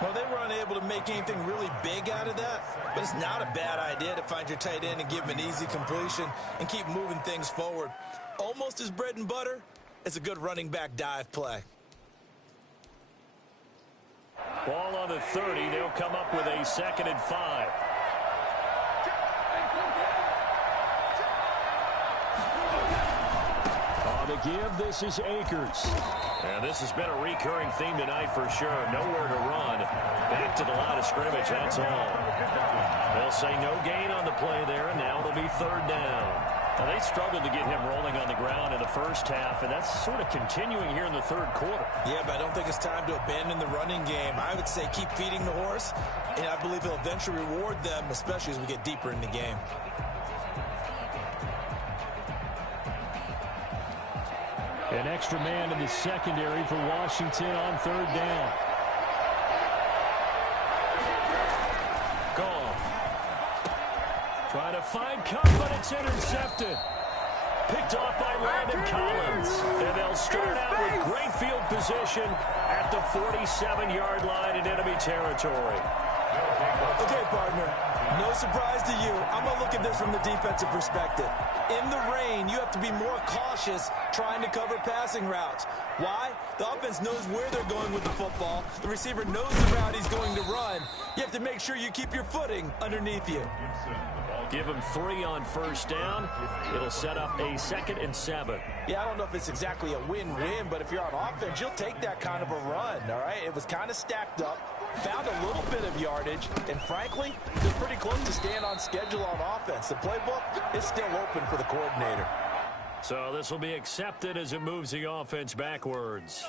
Well, they were unable to make anything really big out of that, but it's not a bad idea to find your tight end and give him an easy completion and keep moving things forward. Almost as bread and butter as a good running back dive play. Ball on the 30. They'll come up with a 2nd and 5. On the give, this is Akers. And this has been a recurring theme tonight for sure. Nowhere to run. Back to the line of scrimmage, that's all. They'll say no gain on the play there, and now it'll be 3rd down. Now, they struggled to get him rolling on the ground in the first half, and that's sort of continuing here in the 3rd quarter. Yeah, but I don't think it's time to abandon the running game. I would say keep feeding the horse, and I believe he'll eventually reward them, especially as we get deeper in the game. An extra man in the secondary for Washington on 3rd down. Gone. Trying to find Cup, but it's intercepted. Picked off by Landon Collins. And they'll start out with great field position at the 47-yard line in enemy territory. Okay, partner, no surprise to you. I'm going to look at this from the defensive perspective. In the rain, you have to be more cautious trying to cover passing routes. Why? The offense knows where they're going with the football. The receiver knows the route he's going to run. You have to make sure you keep your footing underneath you. Give him 3 on first down. It'll set up a 2nd and 7. Yeah, I don't know if it's exactly a win-win, but if you're on offense, you'll take that kind of a run, all right? It was kind of stacked up, found a little bit of yardage, and frankly, they're pretty close to staying on schedule on offense. The playbook is still open for the coordinator. So this will be accepted as it moves the offense backwards.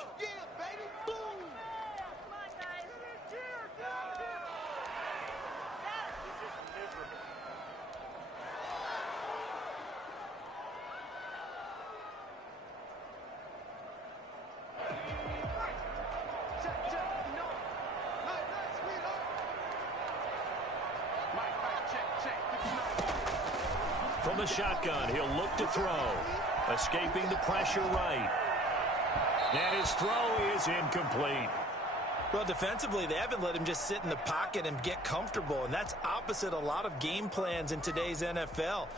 From the shotgun, he'll look to throw. Escaping the pressure right. And his throw is incomplete. Well, defensively, they haven't let him just sit in the pocket and get comfortable, and that's opposite a lot of game plans in today's NFL.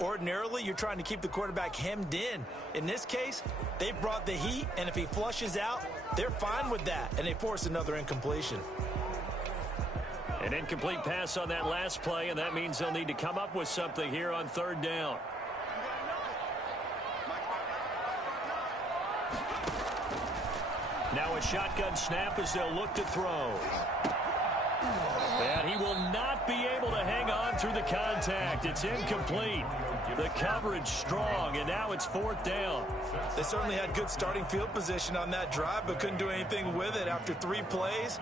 Ordinarily, you're trying to keep the quarterback hemmed in. In this case, they brought the heat, and if he flushes out, they're fine with that, and they force another incompletion. An incomplete pass on that last play, and that means they'll need to come up with something here on 3rd down. Now a shotgun snap as they'll look to throw. And he will not be able to hang on through the contact. It's incomplete. The coverage strong, and now it's 4th down. They certainly had good starting field position on that drive, but couldn't do anything with it after 3 plays.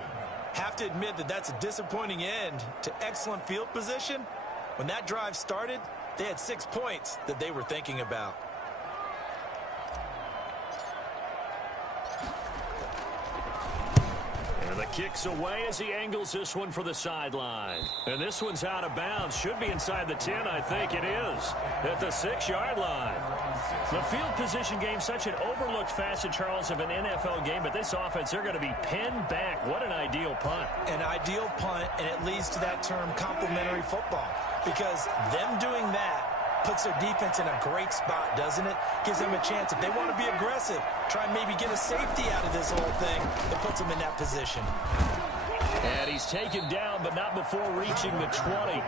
Have to admit that that's a disappointing end to excellent field position. When that drive started, they had 6 points that they were thinking about. And the kick's away as he angles this one for the sideline. And this one's out of bounds. Should be inside the 10, I think it is. At the 6-yard line. The field position game, such an overlooked facet, Charles, of an NFL game, but this offense, they're going to be pinned back. What an ideal punt. An ideal punt, and it leads to that term complementary football, because them doing that puts their defense in a great spot, doesn't it? Gives them a chance, if they want to be aggressive, try and maybe get a safety out of this whole thing. It puts them in that position. And he's taken down, but not before reaching the 20.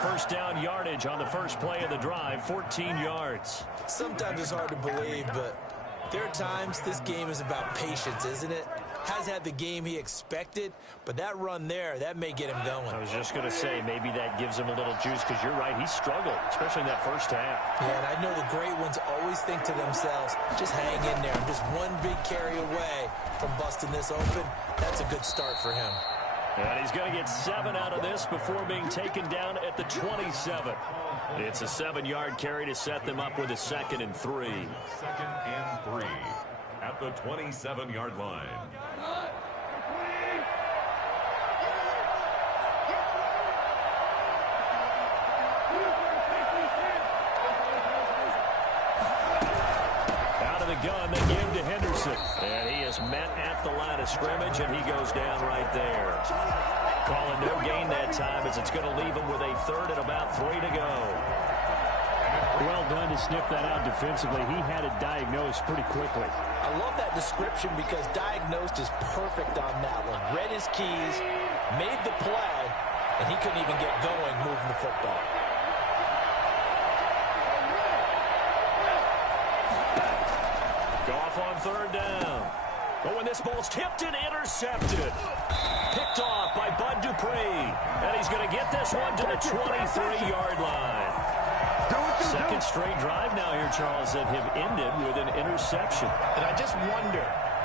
First down yardage on the first play of the drive, 14 yards. Sometimes it's hard to believe, but there are times this game is about patience, isn't it? Has had the game he expected, but that run there, that may get him going. I was just going to say, maybe that gives him a little juice, because you're right, he struggled, especially in that first half. Yeah, and I know the great ones always think to themselves, just hang in there. I'm just one big carry away from busting this open. That's a good start for him. And he's going to get 7 out of this before being taken down at the 27. It's a 7-yard carry to set them up with a 2nd and 3. 2nd and 3 at the 27-yard line. Out of the gun, they give to Henderson. And he is met at the line of scrimmage, and he goes down right there. Calling no gain that time, as it's going to leave him with a 3rd and about 3 to go. Well done to sniff that out defensively. He had it diagnosed pretty quickly. I love that description, because diagnosed is perfect on that one. Read his keys, made the play, and he couldn't even get going moving the football. Goff on 3rd down. But when this ball's tipped and intercepted. Picked off by Bud Dupree. And he's going to get this one to the 23-yard line. 2nd straight drive now here, Charles, that have ended with an interception. And I just wonder,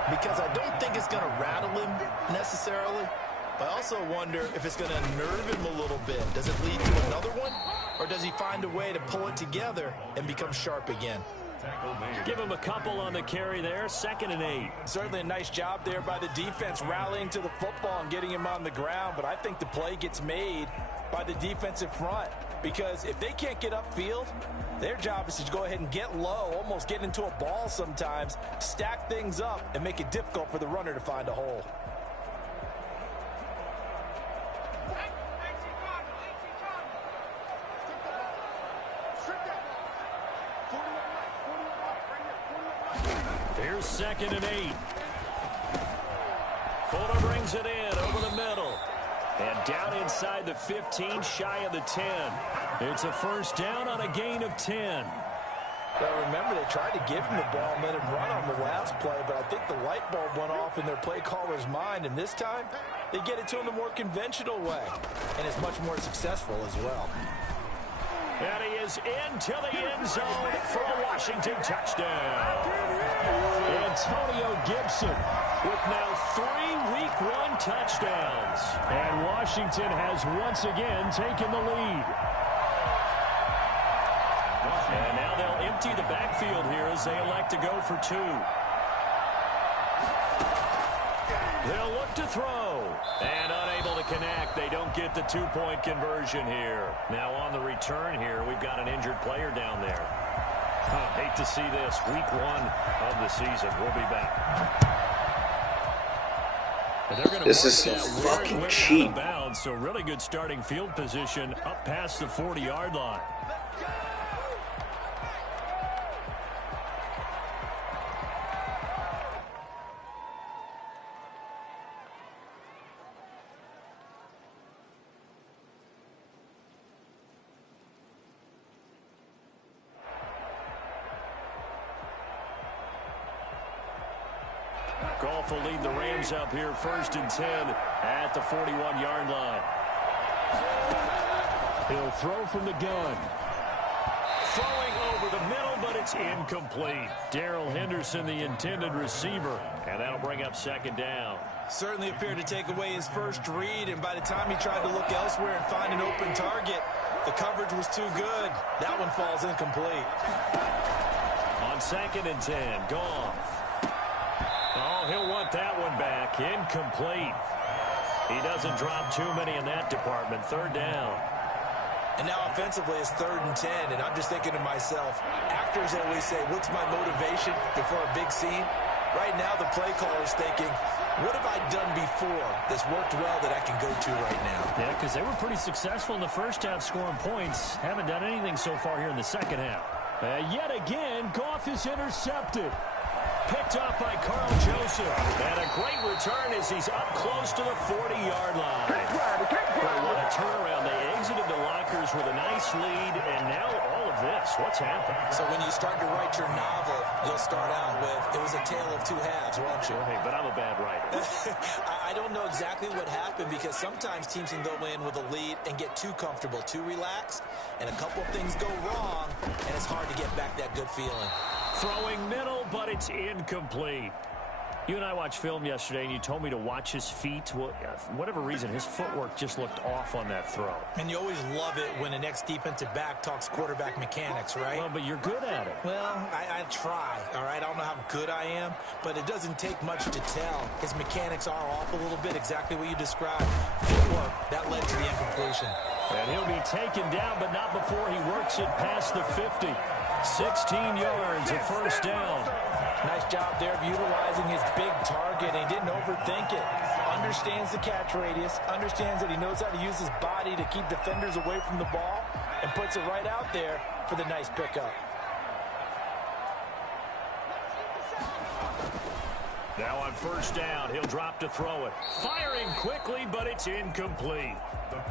because I don't think it's going to rattle him necessarily, but I also wonder if it's going to nerve him a little bit. Does it lead to another one? Or does he find a way to pull it together and become sharp again? Give him a couple on the carry there, 2nd and 8. Certainly a nice job there by the defense, rallying to the football and getting him on the ground, but I think the play gets made by the defensive front. because if they can't get upfield, their job is to go ahead and get low, almost get into a ball sometimes, stack things up, and make it difficult for the runner to find a hole. Here's 2nd and 8. Fuller brings it in over the middle. And down inside the 15, shy of the 10. It's a first down on a gain of 10. Well, remember, they tried to give him the ball and let him run on the last play, but I think the light bulb went off in their play caller's mind, and this time they get it to him the more conventional way, and it's much more successful as well. And he is into the end zone for a Washington touchdown. Antonio Gibson With now 3 Week 1 touchdowns. And Washington has once again taken the lead. And now they'll empty the backfield here as they elect to go for 2. They'll look to throw. And unable to connect. They don't get the 2-point conversion here. Now on the return here, we've got an injured player down there. Hate to see this. Week 1 of the season. We'll be back. This is so fucking cheap. Bounds, so really good starting field position up past the 40-yard line. Goff will lead the Rams up here 1st and 10 at the 41-yard line. He'll throw from the gun. Throwing over the middle, but it's incomplete. Darrell Henderson, the intended receiver, and that'll bring up 2nd down. Certainly appeared to take away his first read, and by the time he tried to look elsewhere and find an open target, the coverage was too good. That one falls incomplete. On 2nd and 10, Goff. Oh, he'll want that one back. Incomplete. He doesn't drop too many in that department. 3rd down. And now offensively it's 3rd and 10, and I'm just thinking to myself, actors always say, what's my motivation before a big scene? Right now the play caller's thinking, what have I done before that's worked well that I can go to right now? Yeah, because they were pretty successful in the first half scoring points. Haven't done anything so far here in the second half. Yet again, Goff is intercepted. Picked off by Carl Joseph. And a great return as he's up close to the 40-yard line. But what a turnaround. They exited the lockers with a nice lead, and now all of this. What's happened? So when you start to write your novel, you'll start out with, it was a tale of 2 halves, won't you? Hey, but I'm a bad writer. I don't know exactly what happened, because sometimes teams can go in with a lead and get too comfortable, too relaxed, and a couple of things go wrong, and it's hard to get back that good feeling. Throwing middle, but it's incomplete. You and I watched film yesterday, and you told me to watch his feet. Well, for whatever reason, his footwork just looked off on that throw. And you always love it when an ex-defensive back talks quarterback mechanics, right? Well, but you're good at it. Well, I try, all right? I don't know how good I am, but it doesn't take much to tell. His mechanics are off a little bit, exactly what you described. Footwork, that led to the incompletion. And he'll be taken down, but not before he works it past the 50. 16 yards, a first down. Nice job there of utilizing his big target, and he didn't overthink it. Understands the catch radius, understands that he knows how to use his body to keep defenders away from the ball, and puts it right out there for the nice pickup. Now on first down, he'll drop to throw it. Firing quickly, but it's incomplete.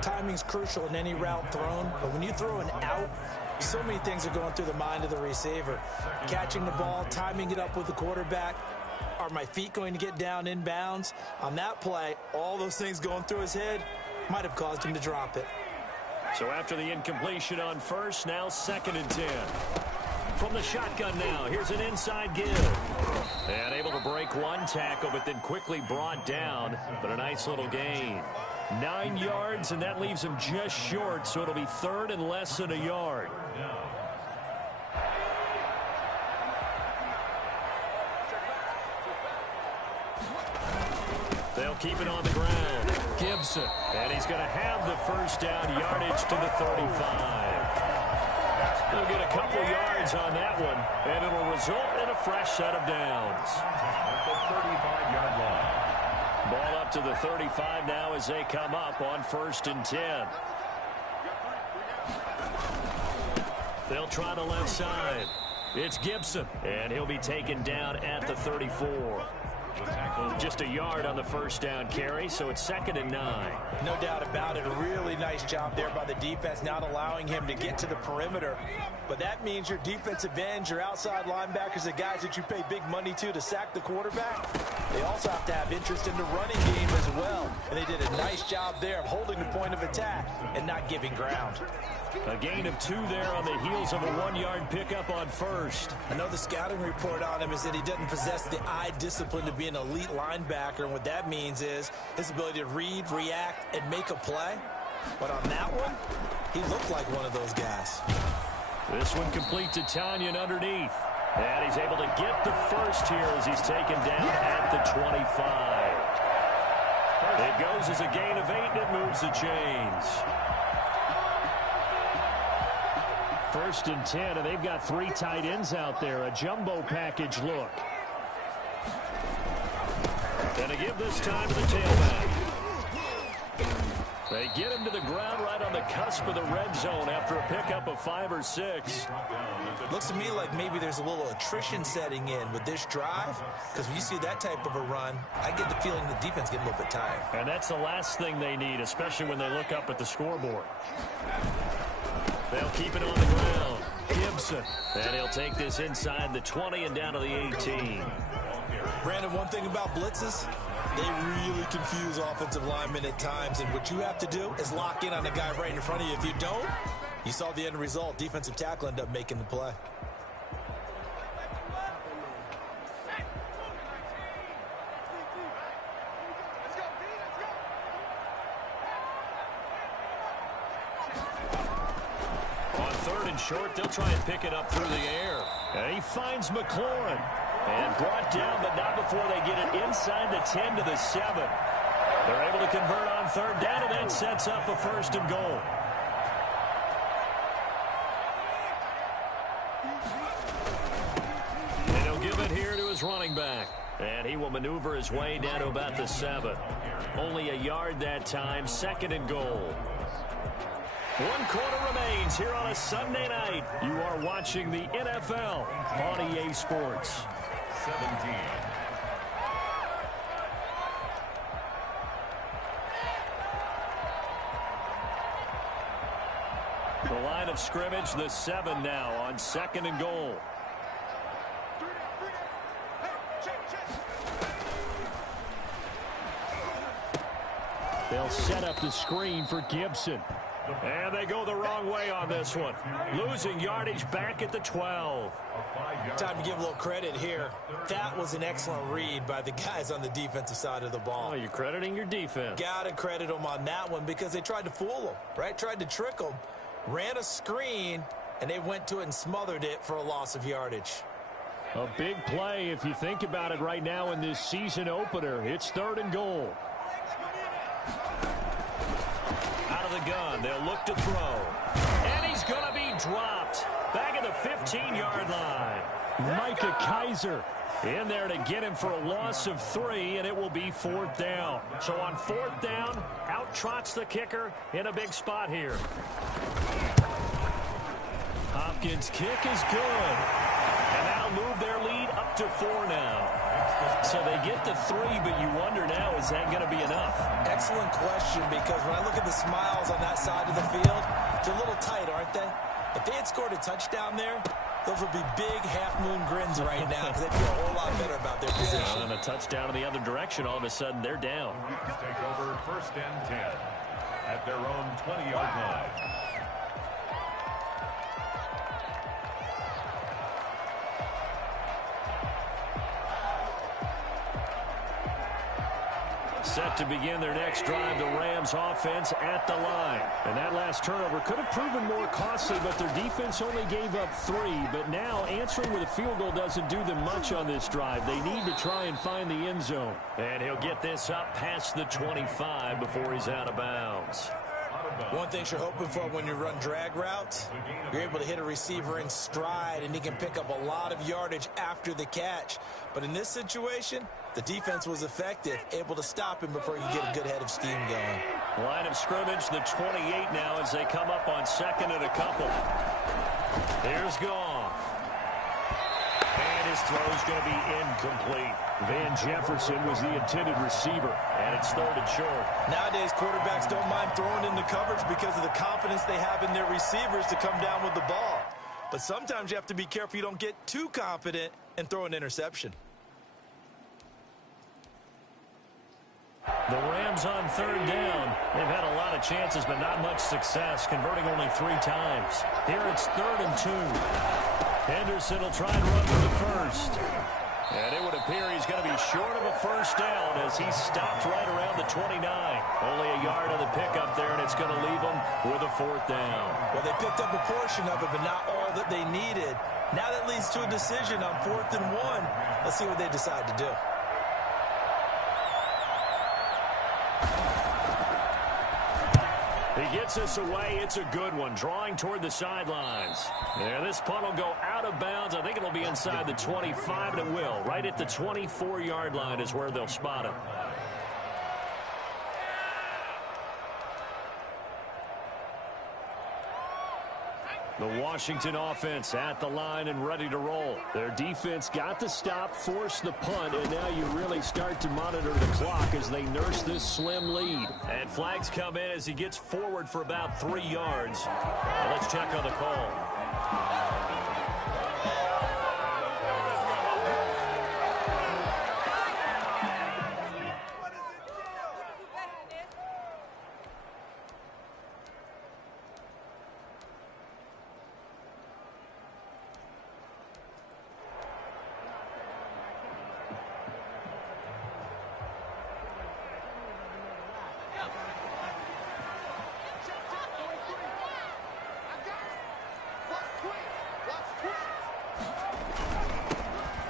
Timing's crucial in any route thrown, but when you throw an out, so many things are going through the mind of the receiver. Catching the ball, timing it up with the quarterback. Are my feet going to get down inbounds? On that play, all those things going through his head might have caused him to drop it. So after the incompletion on first, now 2nd and 10. From the shotgun now, here's an inside give. And able to break one tackle, but then quickly brought down. But a nice little gain. 9 yards, and that leaves him just short, so it'll be 3rd and less than a yard. They'll keep it on the ground. Gibson. And he's going to have the first down, yardage to the 35. He'll get a couple yards on that one, and it'll result in a fresh set of downs. At the 35-yard line. Ball up to the 35 now as they come up on 1st and 10. They'll try the left side. It's Gibson, and he'll be taken down at the 34. Just a yard on the first down carry, so it's 2nd and 9. No doubt about it. A really nice job there by the defense, not allowing him to get to the perimeter. But that means your defensive ends, your outside linebackers, the guys that you pay big money to sack the quarterback, they also have to have interest in the running game as well. And they did a nice job there of holding the point of attack and not giving ground. A gain of 2 there on the heels of a 1-yard pickup on first. I know the scouting report on him is that he doesn't possess the eye discipline to be an elite linebacker, and what that means is his ability to read, react, and make a play. But on that one, he looked like one of those guys. This one complete to Tanyan underneath. And he's able to get the first here as he's taken down at the 25. It goes as a gain of 8, and it moves the chains. 1st and 10, and they've got 3 tight ends out there. A jumbo package look. And to give this time to the tailback. They get him to the ground right on the cusp of the red zone after a pickup of 5 or 6. Looks to me like maybe there's a little attrition setting in with this drive, because when you see that type of a run, I get the feeling the defense getting a little bit tired. And that's the last thing they need, especially when they look up at the scoreboard. They'll keep it on the ground. Gibson. And he'll take this inside the 20 and down to the 18. Brandon, one thing about blitzes, they really confuse offensive linemen at times, and what you have to do is lock in on the guy right in front of you. If you don't, you saw the end result. Defensive tackle ended up making the play. Short, they'll try and pick it up through the air. And he finds McLaurin. And brought down, but not before they get it inside the 10 to the 7. They're able to convert on 3rd down, and that sets up a 1st and goal. And he'll give it here to his running back. And he will maneuver his way down to about the 7. Only a yard that time, 2nd and goal. 1 quarter remains here on a Sunday night. You are watching the NFL on EA Sports. 17. The line of scrimmage, the 7 now on 2nd and goal. They'll set up the screen for Gibson. And they go the wrong way on this one. Losing yardage back at the 12. Time to give a little credit here. That was an excellent read by the guys on the defensive side of the ball. Oh, you're crediting your defense. Got to credit them on that one because they tried to fool them, right? Tried to trick them. Ran a screen, and they went to it and smothered it for a loss of yardage. A big play if you think about it right now in this season opener. It's 3rd and goal. Out of the gun, they'll look to throw. And he's going to be dropped. Back at the 15-yard line. Micah Kaiser in there to get him for a loss of 3, and it will be 4th down. So on 4th down, out trots the kicker in a big spot here. Hopkins' kick is good. And that'll move their lead up to 4 now. So they get to 3, but you wonder now, is that going to be enough? Excellent question, because when I look at the smiles on that side of the field, they're a little tight, aren't they? If they had scored a touchdown there, those would be big half-moon grins right now because they'd feel a whole lot better about their position. And a touchdown in the other direction, all of a sudden they're down. Take over 1st and 10 at their own 20-yard line. Set to begin their next drive, the Rams offense at the line. And that last turnover could have proven more costly, but their defense only gave up 3. But now answering with a field goal doesn't do them much on this drive. They need to try and find the end zone. And he'll get this up past the 25 before he's out of bounds. One thing you're hoping for when you run drag routes, you're able to hit a receiver in stride, and he can pick up a lot of yardage after the catch. But in this situation, the defense was effective, able to stop him before he could get a good head of steam going. Line of scrimmage, the 28 now as they come up on 2nd and a couple. Here's Goff. And his throw's going to be incomplete. Van Jefferson was the intended receiver. And it's 3rd and short. Nowadays, quarterbacks don't mind throwing in the coverage because of the confidence they have in their receivers to come down with the ball. But sometimes you have to be careful you don't get too confident and throw an interception. The Rams on 3rd down. They've had a lot of chances, but not much success, converting only 3 times. Here it's 3rd and 2. Henderson will try and run for the first. And it would appear he's going to be short of a first down as he stopped right around the 29. Only a yard of the pickup there, and it's going to leave him with a 4th down. Well, they picked up a portion of it, but not all that they needed. Now that leads to a decision on 4th and 1. Let's see what they decide to do. He gets us away. It's a good one. Drawing toward the sidelines. Yeah, this punt will go out of bounds. I think it'll be inside the 25, and it will. Right at the 24-yard line is where they'll spot it. The Washington offense at the line and ready to roll. Their defense got the stop, forced the punt, and now you really start to monitor the clock as they nurse this slim lead. And flags come in as he gets forward for about 3 yards. Now let's check on the call.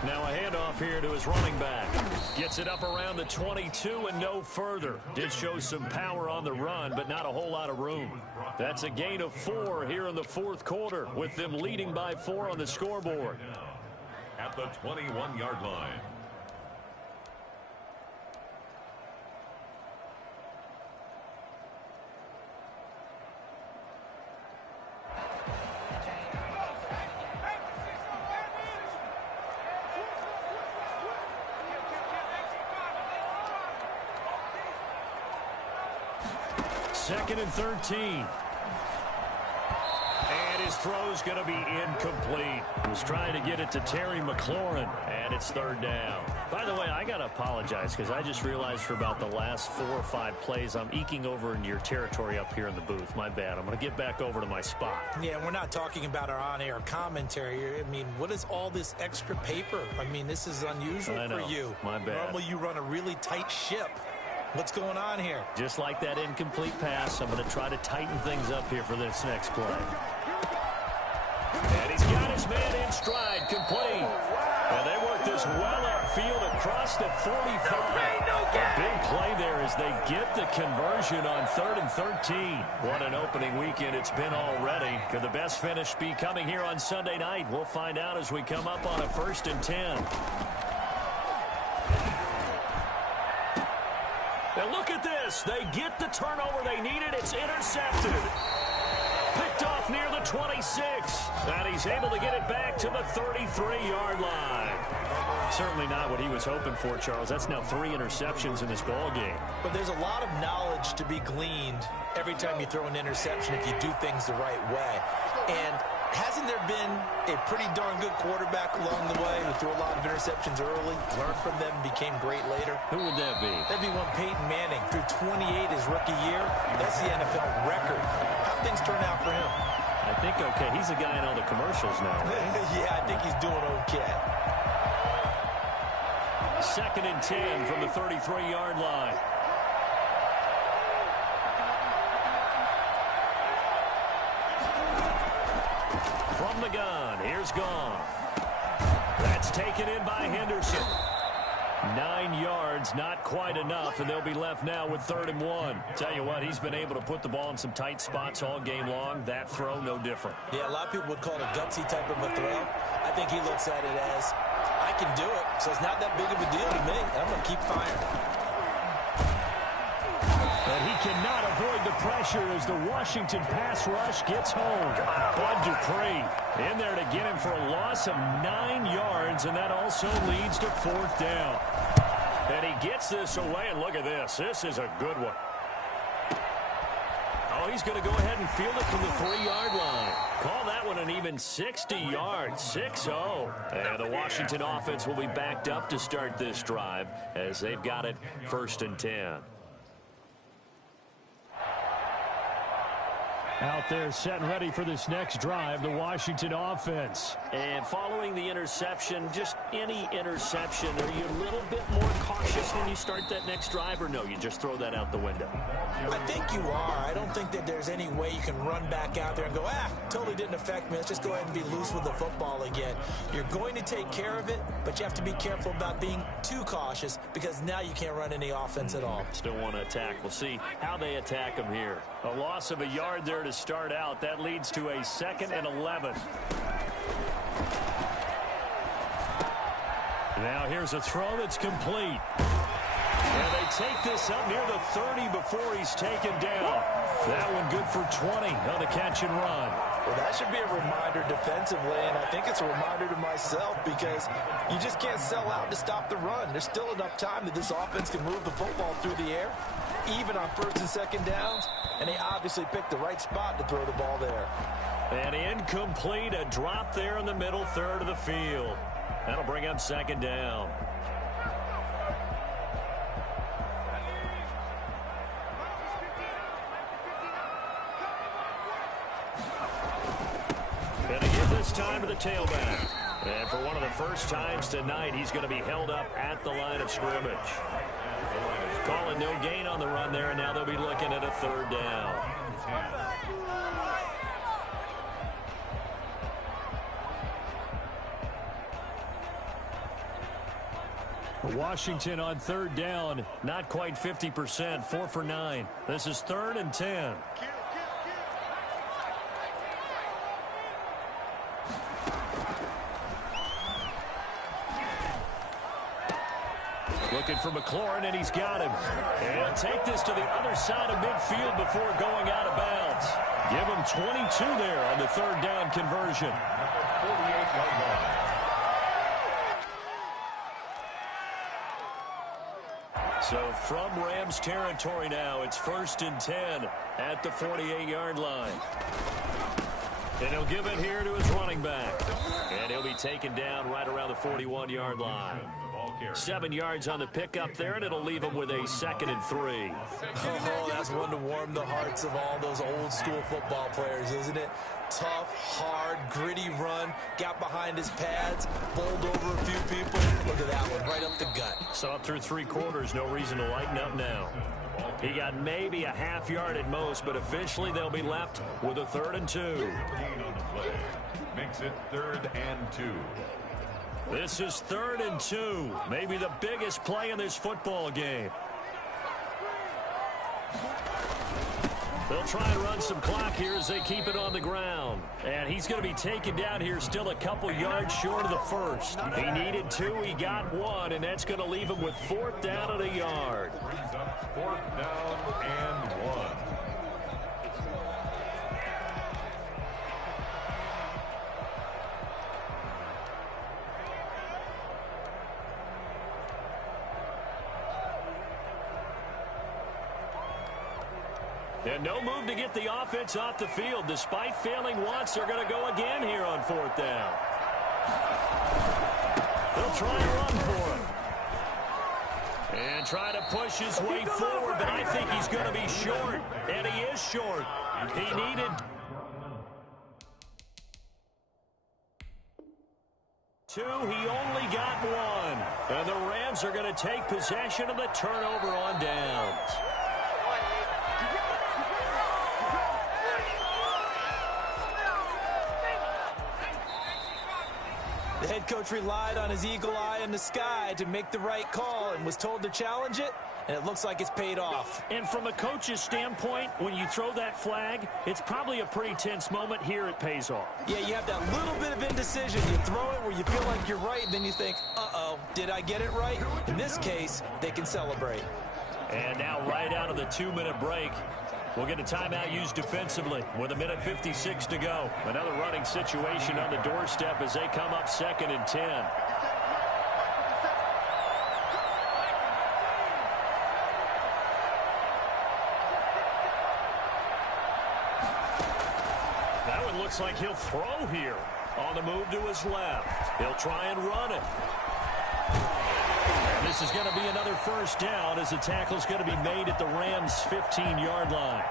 Now a handoff here to his running back. Gets it up around the 22 and no further. Did show some power on the run, but not a whole lot of room. That's a gain of 4 here in the 4th quarter, with them leading by 4 on the scoreboard. At the 21-yard line. Second and 13. And his throw's going to be incomplete. He was trying to get it to Terry McLaurin, and it's 3rd down. By the way, I got to apologize because I just realized for about the last 4 or 5 plays, I'm eking over in your territory up here in the booth. My bad. I'm going to get back over to my spot. Yeah, we're not talking about our on-air commentary. I mean, what is all this extra paper? I mean, this is unusual for you. My bad. Normally you run a really tight ship. What's going on here? Just like that incomplete pass, I'm going to try to tighten things up here for this next play. And he's got his man in stride, complete. And they work this well upfield across the 45. A big play there as they get the conversion on 3rd and 13. What an opening weekend it's been already. Could the best finish be coming here on Sunday night? We'll find out as we come up on a 1st and 10. Now look at this. They get the turnover they needed. It's intercepted. Picked off near the 26. And he's able to get it back to the 33-yard line. Certainly not what he was hoping for, Charles. That's now 3 interceptions in this ball game. But there's a lot of knowledge to be gleaned every time you throw an interception if you do things the right way. And hasn't there been a pretty darn good quarterback along the way who threw a lot of interceptions early, learned from them, became great later? Who would that be? That'd be one Peyton Manning. Threw 28 his rookie year. That's the NFL record. How things turn out for him? I think okay. He's a guy in all the commercials now. Yeah, I think he's doing okay. 2nd and 10 from the 33-yard line. From the gun, here's Goff. That's taken in by Henderson. 9 yards, not quite enough, and they'll be left now with 3rd and 1. Tell you what, he's been able to put the ball in some tight spots all game long. That throw, no different. Yeah, a lot of people would call it a gutsy type of a throw. I think he looks at it as, I can do it, so it's not that big of a deal to me. I'm going to keep firing. But he cannot avoid the pressure as the Washington pass rush gets home. Bud Dupree in there to get him for a loss of 9 yards, and that also leads to 4th down. And he gets this away, and look at this. This is a good one. Oh, he's going to go ahead and field it from the 3-yard line. Call that one an even 60 yards, 6-0. And the Washington offense will be backed up to start this drive as they've got it 1st and 10. Out there set and ready for this next drive, the Washington offense. And following the interception, just any interception, are you a little bit more cautious when you start that next drive, or no, you just throw that out the window? I think you are. I don't think that there's any way you can run back out there and go, totally didn't affect me. Let's just go ahead and be loose with the football again. You're going to take care of it, but you have to be careful about being too cautious because now you can't run any offense at all. Still want to attack. We'll see how they attack them here. A loss of a yard there to start out. That leads to a 2nd and 11. Now here's a throw that's complete. And they take this up near the 30 before he's taken down. That one good for 20 on the catch and run. Well, that should be a reminder defensively, and I think it's a reminder to myself because you just can't sell out to stop the run. There's still enough time that this offense can move the football through the air, even on 1st and 2nd downs, and they obviously picked the right spot to throw the ball there. And incomplete, a drop there in the middle 3rd of the field. That'll bring up 2nd down. Gonna give this time to the tailback. And for one of the first times tonight, he's going to be held up at the line of scrimmage. Calling no gain on the run there, and now they'll be looking at a 3rd down. Washington on 3rd down, not quite 50%, 4 for 9. This is 3rd and 10. Looking for McLaurin, and he's got him. And take this to the other side of midfield before going out of bounds. Give him 22 there on the 3rd down conversion. So from Rams territory now, it's 1st and 10 at the 48-yard line. And he'll give it here to his running back. And he'll be taken down right around the 41-yard line. 7 yards on the pickup there, and it'll leave him with a 2nd and 3. Oh, that's one to warm the hearts of all those old-school football players, isn't it? Tough, hard, gritty run, got behind his pads, bowled over a few people. Look at that one, right up the gut. Saw it through 3 quarters, no reason to lighten up now. He got maybe a half yard at most, but officially they'll be left with a 3rd and 2. Gain on the play makes it 3rd and 2. This is 3rd and 2, maybe the biggest play in this football game. They'll try and run some clock here as they keep it on the ground. And he's going to be taken down here still a couple yards short of the 1st. He needed 2, he got 1, and that's going to leave him with 4th down and a yard. Brings up 4th down and 1. And no move to get the offense off the field. Despite failing once, they're going to go again here on 4th down. They'll try and run for him. And try to push his way forward, but I think he's going to be short. And he is short. He needed 2. He only got 1. And the Rams are going to take possession of the turnover on downs. head coach relied on his eagle eye in the sky to make the right call and was told to challenge it, and it looks like it's paid off. And from a coach's standpoint, when you throw that flag, it's probably a pretty tense moment. Here it pays off. Yeah, you have that little bit of indecision. You throw it where you feel like you're right, and then you think, uh-oh, did I get it right? In this case, they can celebrate. And now right out of the 2-minute break, we'll get a timeout used defensively with 1:56 to go. Another running situation on the doorstep as they come up 2nd and 10. That one looks like he'll throw here. On the move to his left. He'll try and run it. And this is going to be another first down as the tackle's going to be made at the Rams' 15-yard line.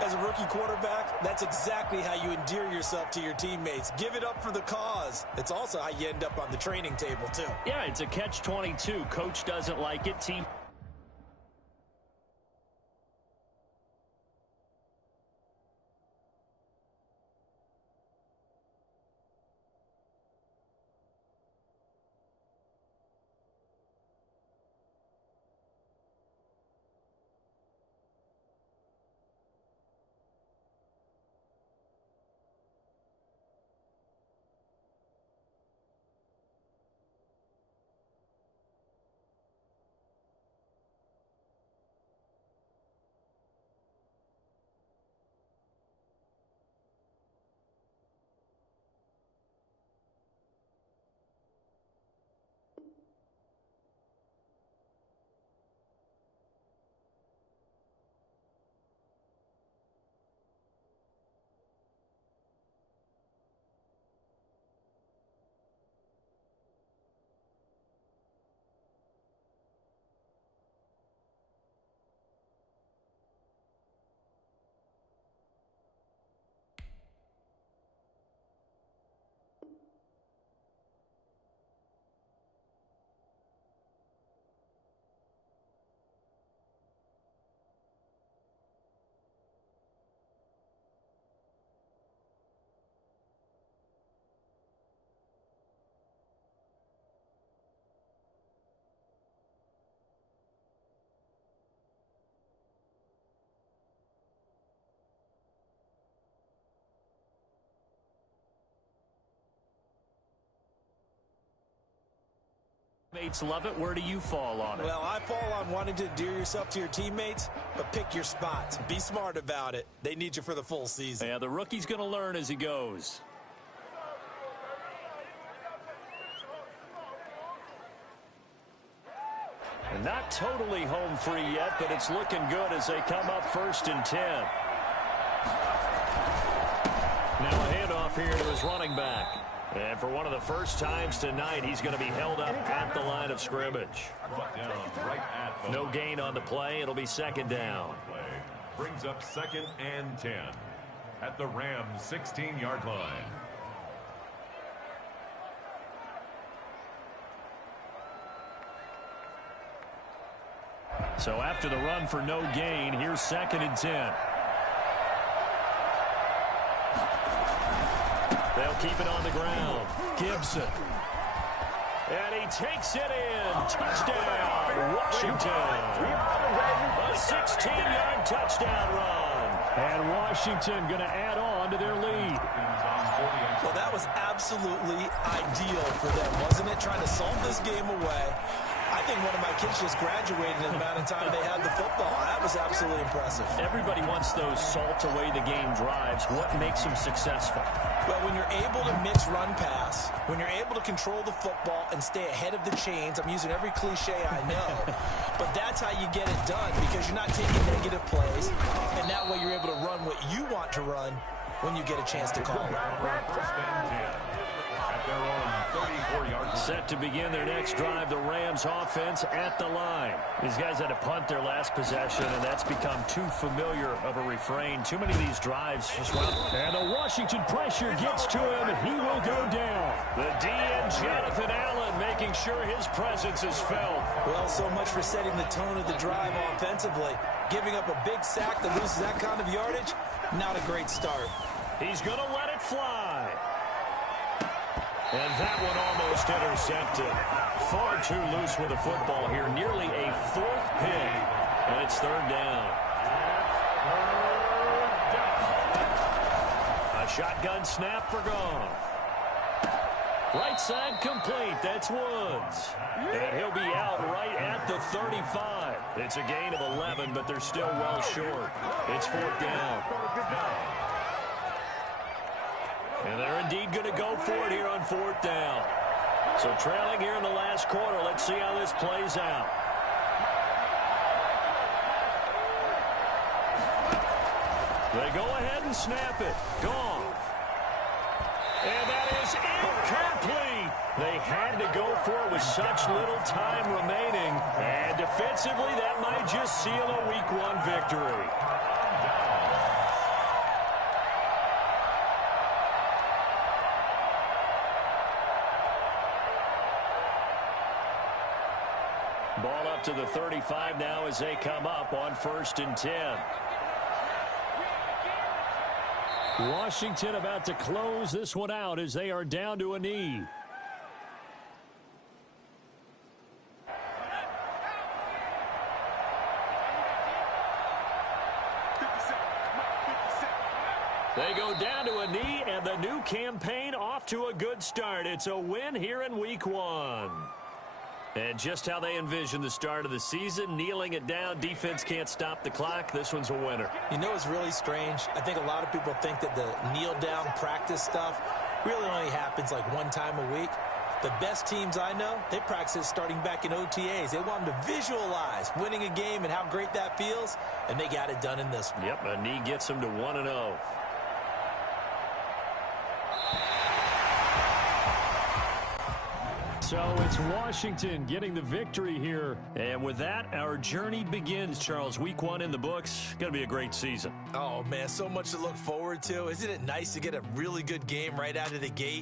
As a rookie quarterback, that's exactly how you endear yourself to your teammates. Give it up for the cause. It's also how you end up on the training table, too. Yeah, it's a catch-22. Coach doesn't like it. Team. Mates love it. Where do you fall on it? Well, I fall on wanting to endear yourself to your teammates, but pick your spots. Be smart about it. They need you for the full season. Yeah, the rookie's going to learn as he goes. And not totally home free yet, but it's looking good as they come up 1st and 10. Now a handoff here to his running back. And for one of the first times tonight, he's going to be held up at the line of scrimmage. No gain on the play. It'll be 2nd down. Brings up 2nd and 10 at the Rams' 16-yard line. So after the run for no gain, here's 2nd and 10. They'll keep it on the ground. Gibson. And he takes it in. Touchdown, Washington. A 16-yard touchdown run. And Washington going to add on to their lead. Well, that was absolutely ideal for them, wasn't it? Trying to solve this game away. I think one of my kids just graduated in the amount of time they had the football. That was absolutely impressive. Everybody wants those salt away the game drives. What makes them successful? Well, when you're able to mix run pass, when you're able to control the football and stay ahead of the chains, I'm using every cliche I know, but that's how you get it done because you're not taking negative plays, and that way you're able to run what you want to run when you get a chance to call it. Set to begin their next drive, the Rams offense at the line. These guys had to punt their last possession, and that's become too familiar of a refrain. Too many of these drives just run. And the Washington pressure gets to him, and he will go down. The DN, Jonathan Allen, making sure his presence is felt. Well, so much for setting the tone of the drive offensively. Giving up a big sack that loses that kind of yardage, not a great start. He's going to let it fly. And that one almost intercepted. Far too loose with the football here. Nearly a fourth pick. And it's third down. A shotgun snap for Goff. Right side complete. That's Woods. And he'll be out right at the 35. It's a gain of 11, but they're still well short. It's fourth down. And they're indeed going to go for it here on fourth down. So trailing here in the last quarter. Let's see how this plays out. They go ahead and snap it. Gone. And that is incomplete. They had to go for it with such little time remaining. And defensively, that might just seal a Week 1 victory. Ball up to the 35 now as they come up on 1st and 10. Washington about to close this one out as they are down to a knee. They go down to a knee, and the new campaign off to a good start. It's a win here in Week 1. And just how they envision the start of the season, kneeling it down, defense can't stop the clock. This one's a winner. You know, it's really strange. I think a lot of people think that the kneel-down practice stuff really only happens like one time a week. The best teams I know, they practice it starting back in OTAs. They want them to visualize winning a game and how great that feels, and they got it done in this one. Yep, a knee gets them to 1-0. So it's Washington getting the victory here. And with that, our journey begins, Charles. Week 1 in the books. Going to be a great season. Oh, man, so much to look forward to. Isn't it nice to get a really good game right out of the gate?